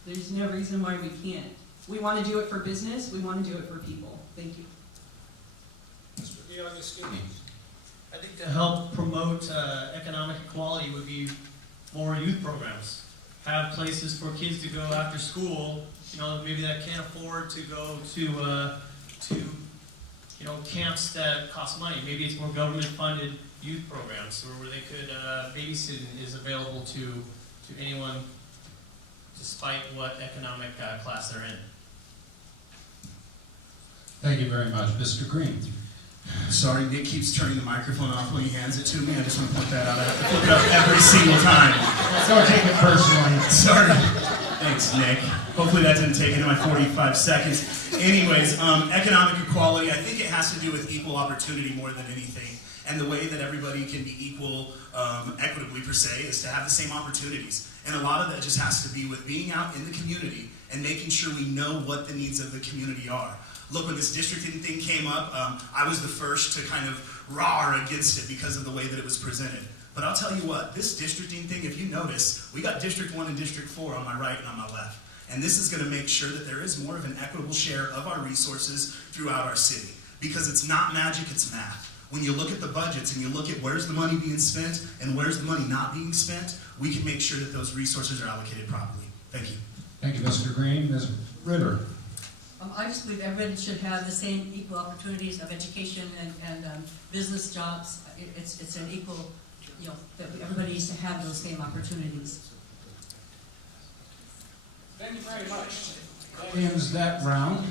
There's no reason why we can't. We want to do it for business. We want to do it for people. Thank you. Mr. D'Agostini. I think to help promote economic equality would be more youth programs. Have places for kids to go after school, maybe that can't afford to go to camps that cost money. Maybe it's more government-funded youth programs where they could, babysitting is available to anyone despite what economic class they're in. Thank you very much. Mr. Green. Sorry, Nick keeps turning the microphone off when he hands it to me. I just want to point that out. I have to flip it up every single time. Don't take it personally. Sorry. Thanks, Nick. Hopefully that didn't take into my 45 seconds. Anyways, economic equality, I think it has to do with equal opportunity more than anything. And the way that everybody can be equal, equitably per se, is to have the same opportunities. And a lot of that just has to be with being out in the community and making sure we know what the needs of the community are. Look, when this districting thing came up, I was the first to kind of roar against it because of the way that it was presented. But I'll tell you what, this districting thing, if you notice, we got District 1 and District 4 on my right and on my left. And this is going to make sure that there is more of an equitable share of our resources throughout our city. Because it's not magic, it's math. When you look at the budgets and you look at where's the money being spent and where's the money not being spent, we can make sure that those resources are allocated properly. Thank you. Thank you, Mr. Green. Ms. Ritter. I just believe everybody should have the same equal opportunities of education and business jobs. It's an equal, that everybody needs to have those same opportunities. Thank you very much. Ends that round.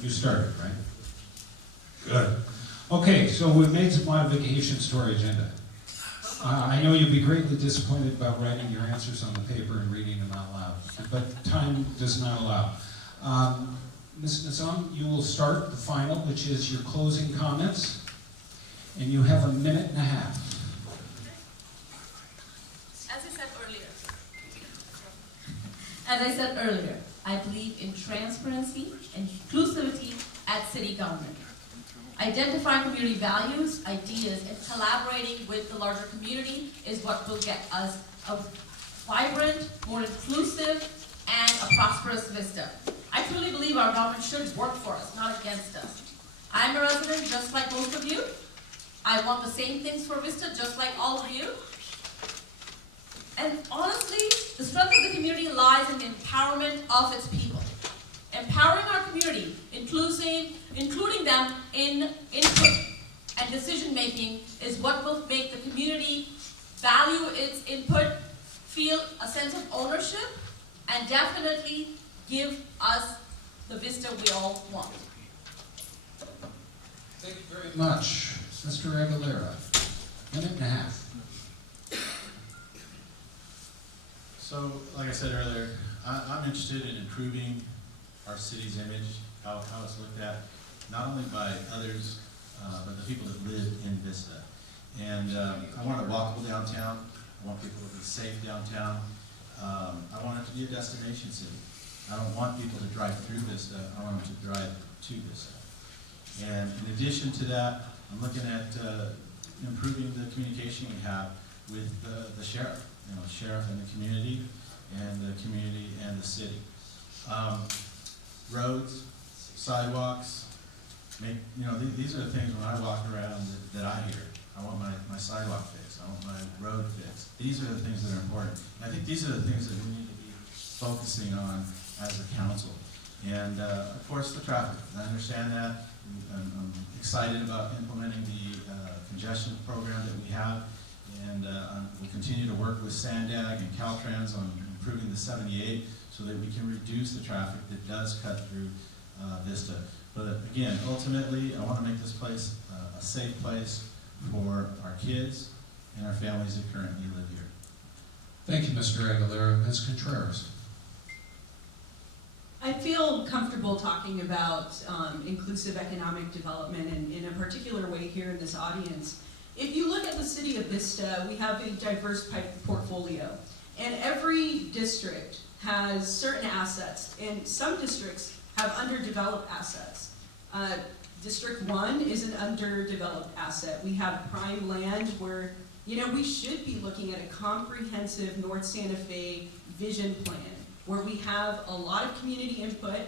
You started, right? Good. Okay, so we've made some modifications to our agenda. I know you'll be greatly disappointed about writing your answers on the paper and reading them out loud, but time does not allow. Ms. Nizam, you will start the final, which is your closing comments, and you have a minute and a half. As I said earlier, I believe in transparency and inclusivity at city government. Identifying community values, ideas, and collaborating with the larger community is what will get us a vibrant, more inclusive, and a prosperous Vista. I truly believe our government should work for us, not against us. I'm a resident just like most of you. I want the same things for Vista just like all of you. And honestly, the strength of the community lies in the empowerment of its people. Empowering our community, including them in input and decision making, is what will make the community value its input, feel a sense of ownership, and definitely give us the Vista we all want. Thank you very much. Mr. Aguilera, minute and a half. So, like I said earlier, I'm interested in improving our city's image, how it's looked at, not only by others, but the people that live in Vista. And I want a walkable downtown. I want people to be safe downtown. I want it to be a destination city. I don't want people to drive through Vista. I want them to drive to Vista. And in addition to that, I'm looking at improving the communication we have with the sheriff, sheriff and the community and the city. Roads, sidewalks, these are the things when I walk around that I hear. I want my sidewalk fixed. I want my road fixed. These are the things that are important. And I think these are the things that we need to be focusing on as a council. And of course, the traffic. I understand that. I'm excited about implementing the congestion program that we have. And we'll continue to work with Sandag and Caltrans on improving the 78 so that we can reduce the traffic that does cut through Vista. But again, ultimately, I want to make this place a safe place for our kids and our families that currently live here. Thank you, Mr. Aguilera. Ms. Contreras. I feel comfortable talking about inclusive economic development in a particular way here in this audience. If you look at the city of Vista, we have a diverse portfolio, and every district has certain assets, and some districts have underdeveloped assets. District 1 is an underdeveloped asset. We have prime land where, we should be looking at a comprehensive North Santa Fe vision plan, where we have a lot of community input,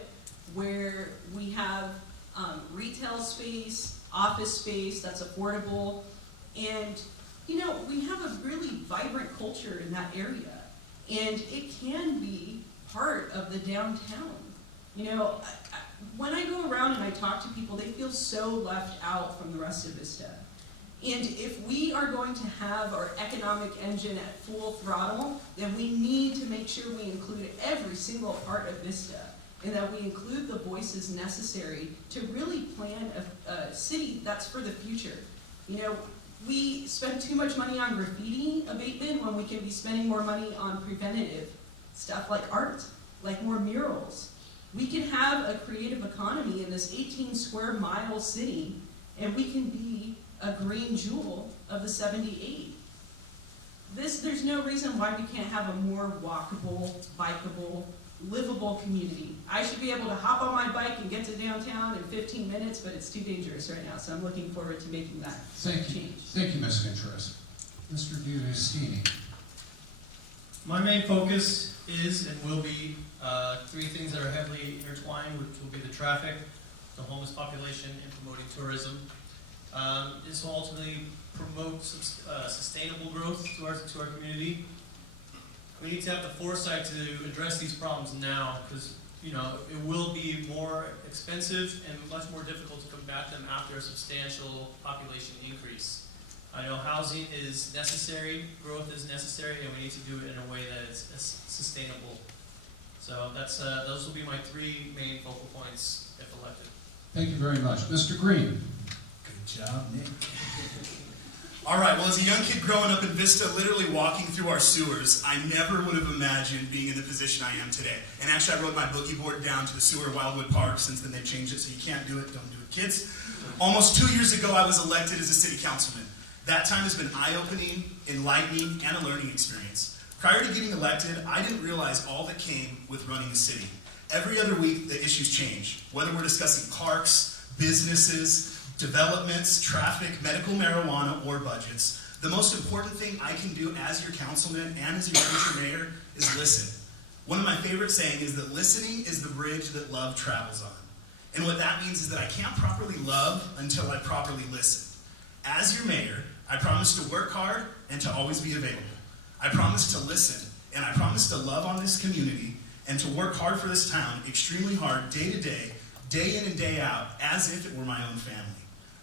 where we have retail space, office space that's affordable, and we have a really vibrant culture in that area, and it can be part of the downtown. When I go around and I talk to people, they feel so left out from the rest of Vista. And if we are going to have our economic engine at full throttle, then we need to make sure we include every single part of Vista, and that we include the voices necessary to really plan a city that's for the future. We spend too much money on graffiti abatement when we can be spending more money on preventative stuff like art, like more murals. We can have a creative economy in this 18 square mile city, and we can be a green jewel of the 78. There's no reason why we can't have a more walkable, bikeable, livable community. I should be able to hop on my bike and get to downtown in 15 minutes, but it's too dangerous right now, so I'm looking forward to making that change. Thank you, Ms. Contreras. Mr. Giustini. My main focus is and will be three things that are heavily intertwined, which will be the traffic, the homeless population, and promoting tourism. This will ultimately promote sustainable growth to our community. We need to have the foresight to address these problems now, because it will be more expensive and much more difficult to combat them after a substantial population increase. I know housing is necessary, growth is necessary, and we need to do it in a way that is sustainable. So those will be my three main focal points if elected. Thank you very much. Mr. Green. Good job, Nick. All right, well, as a young kid growing up in Vista, literally walking through our sewers, I never would have imagined being in the position I am today. And actually, I rode my boogie board down to the sewer at Wildwood Park. Since then, they've changed it, so you can't do it. Don't do it, kids. Almost 2 years ago, I was elected as a city councilman. That time has been eye-opening, enlightening, and a learning experience. Prior to getting elected, I didn't realize all that came with running a city. Every other week, the issues change. Whether we're discussing parks, businesses, developments, traffic, medical marijuana, or budgets, the most important thing I can do as your councilman and as your future mayor is listen. One of my favorite sayings is that listening is the bridge that love travels on. And what that means is that I can't properly love until I properly listen. As your mayor, I promise to work hard and to always be available. I promise to listen, and I promise to love on this community and to work hard for this town, extremely hard, day to day in and day out, as if it were my own family.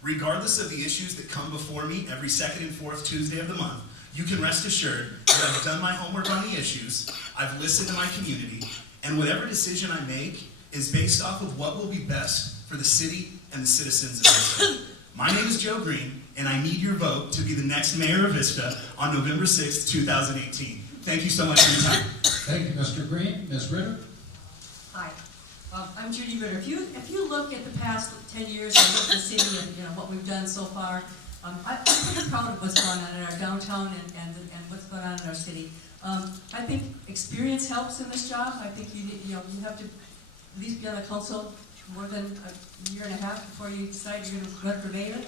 Regardless of the issues that come before me every second and fourth Tuesday of the month, you can rest assured that I've done my homework on the issues, I've listened to my community, and whatever decision I make is based off of what will be best for the city and the citizens of Vista. My name is Joe Green, and I need your vote to be the next mayor of Vista on November 6th, 2018. Thank you so much for your time. Thank you, Mr. Green. Ms. Ritter? Hi, I'm Judy Ritter. If you look at the past 10 years of the city and what we've done so far, I'm pretty proud of what's going on in our downtown and what's going on in our city. I think experience helps in this job. I think you have to at least be on the council more than a year and a half before you decide you're going to run for mayor.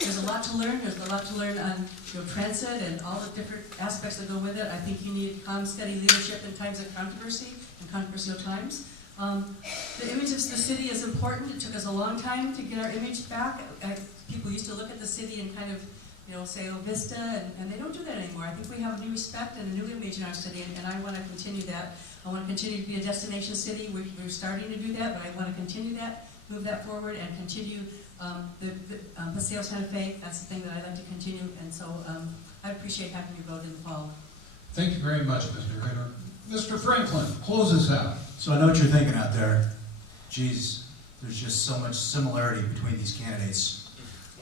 There's a lot to learn. There's a lot to learn on transit and all the different aspects that go with it. I think you need calm, steady leadership in times of controversy and controversial times. The image of the city is important. It took us a long time to get our image back. People used to look at the city and kind of say, oh, Vista, and they don't do that anymore. I think we have a new respect and a new image in our city, and I want to continue that. I want to continue to be a destination city. We're starting to do that, but I want to continue that, move that forward, and continue the Paseo Santa Fe. That's the thing that I'd like to continue, and so I appreciate having you vote in the fall. Thank you very much, Mr. Ritter. Mr. Franklin, close us out. So I know what you're thinking out there. Geez, there's just so much similarity between these candidates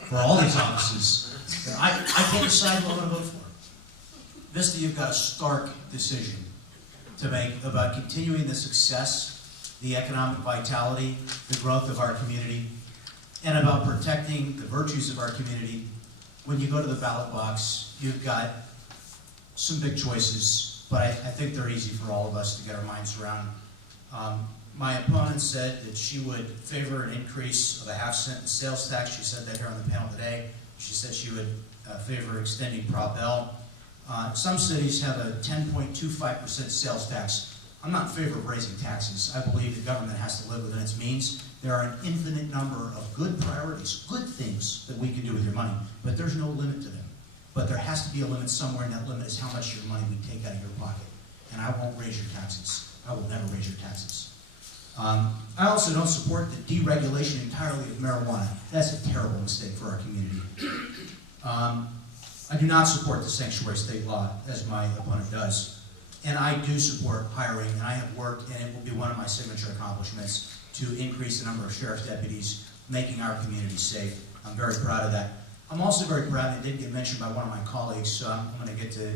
for all these offices. I can't decide what I'm going to vote for. Vista, you've got a stark decision to make about continuing the success, the economic vitality, the growth of our community, and about protecting the virtues of our community. When you go to the ballot box, you've got some big choices, but I think they're easy for all of us to get our minds around. My opponent said that she would favor an increase of a half-cent in sales tax. She said that here on the panel today. She said she would favor extending Prop L. Some cities have a 10.25% sales tax. I'm not in favor of raising taxes. I believe the government has to live within its means. There are an infinite number of good priorities, good things that we can do with your money, but there's no limit to them. But there has to be a limit somewhere, and that limit is how much your money we take out of your pocket. And I won't raise your taxes. I will never raise your taxes. I also don't support the deregulation entirely of marijuana. That's a terrible mistake for our community. I do not support the sanctuary state law, as my opponent does. And I do support hiring, and I have worked, and it will be one of my signature accomplishments, to increase the number of sheriff's deputies, making our community safe. I'm very proud of that. I'm also very proud, and it did get mentioned by one of my colleagues, so I'm going to get to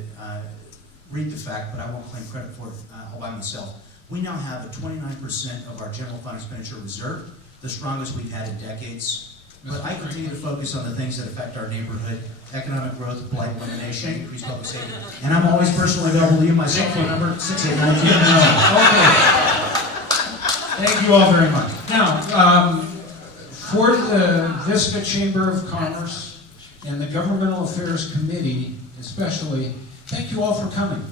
read the fact, but I won't claim credit for it all by myself. We now have a 29% of our general fund expenditure reserve, the strongest we've had in decades. But I continue to focus on the things that affect our neighborhood: economic growth, blight elimination, increased public safety. And I'm always personally available to you. My cell phone number, 689. Okay. Thank you all very much. Now, for the Vista Chamber of Commerce and the Governmental Affairs Committee especially, thank you all for coming.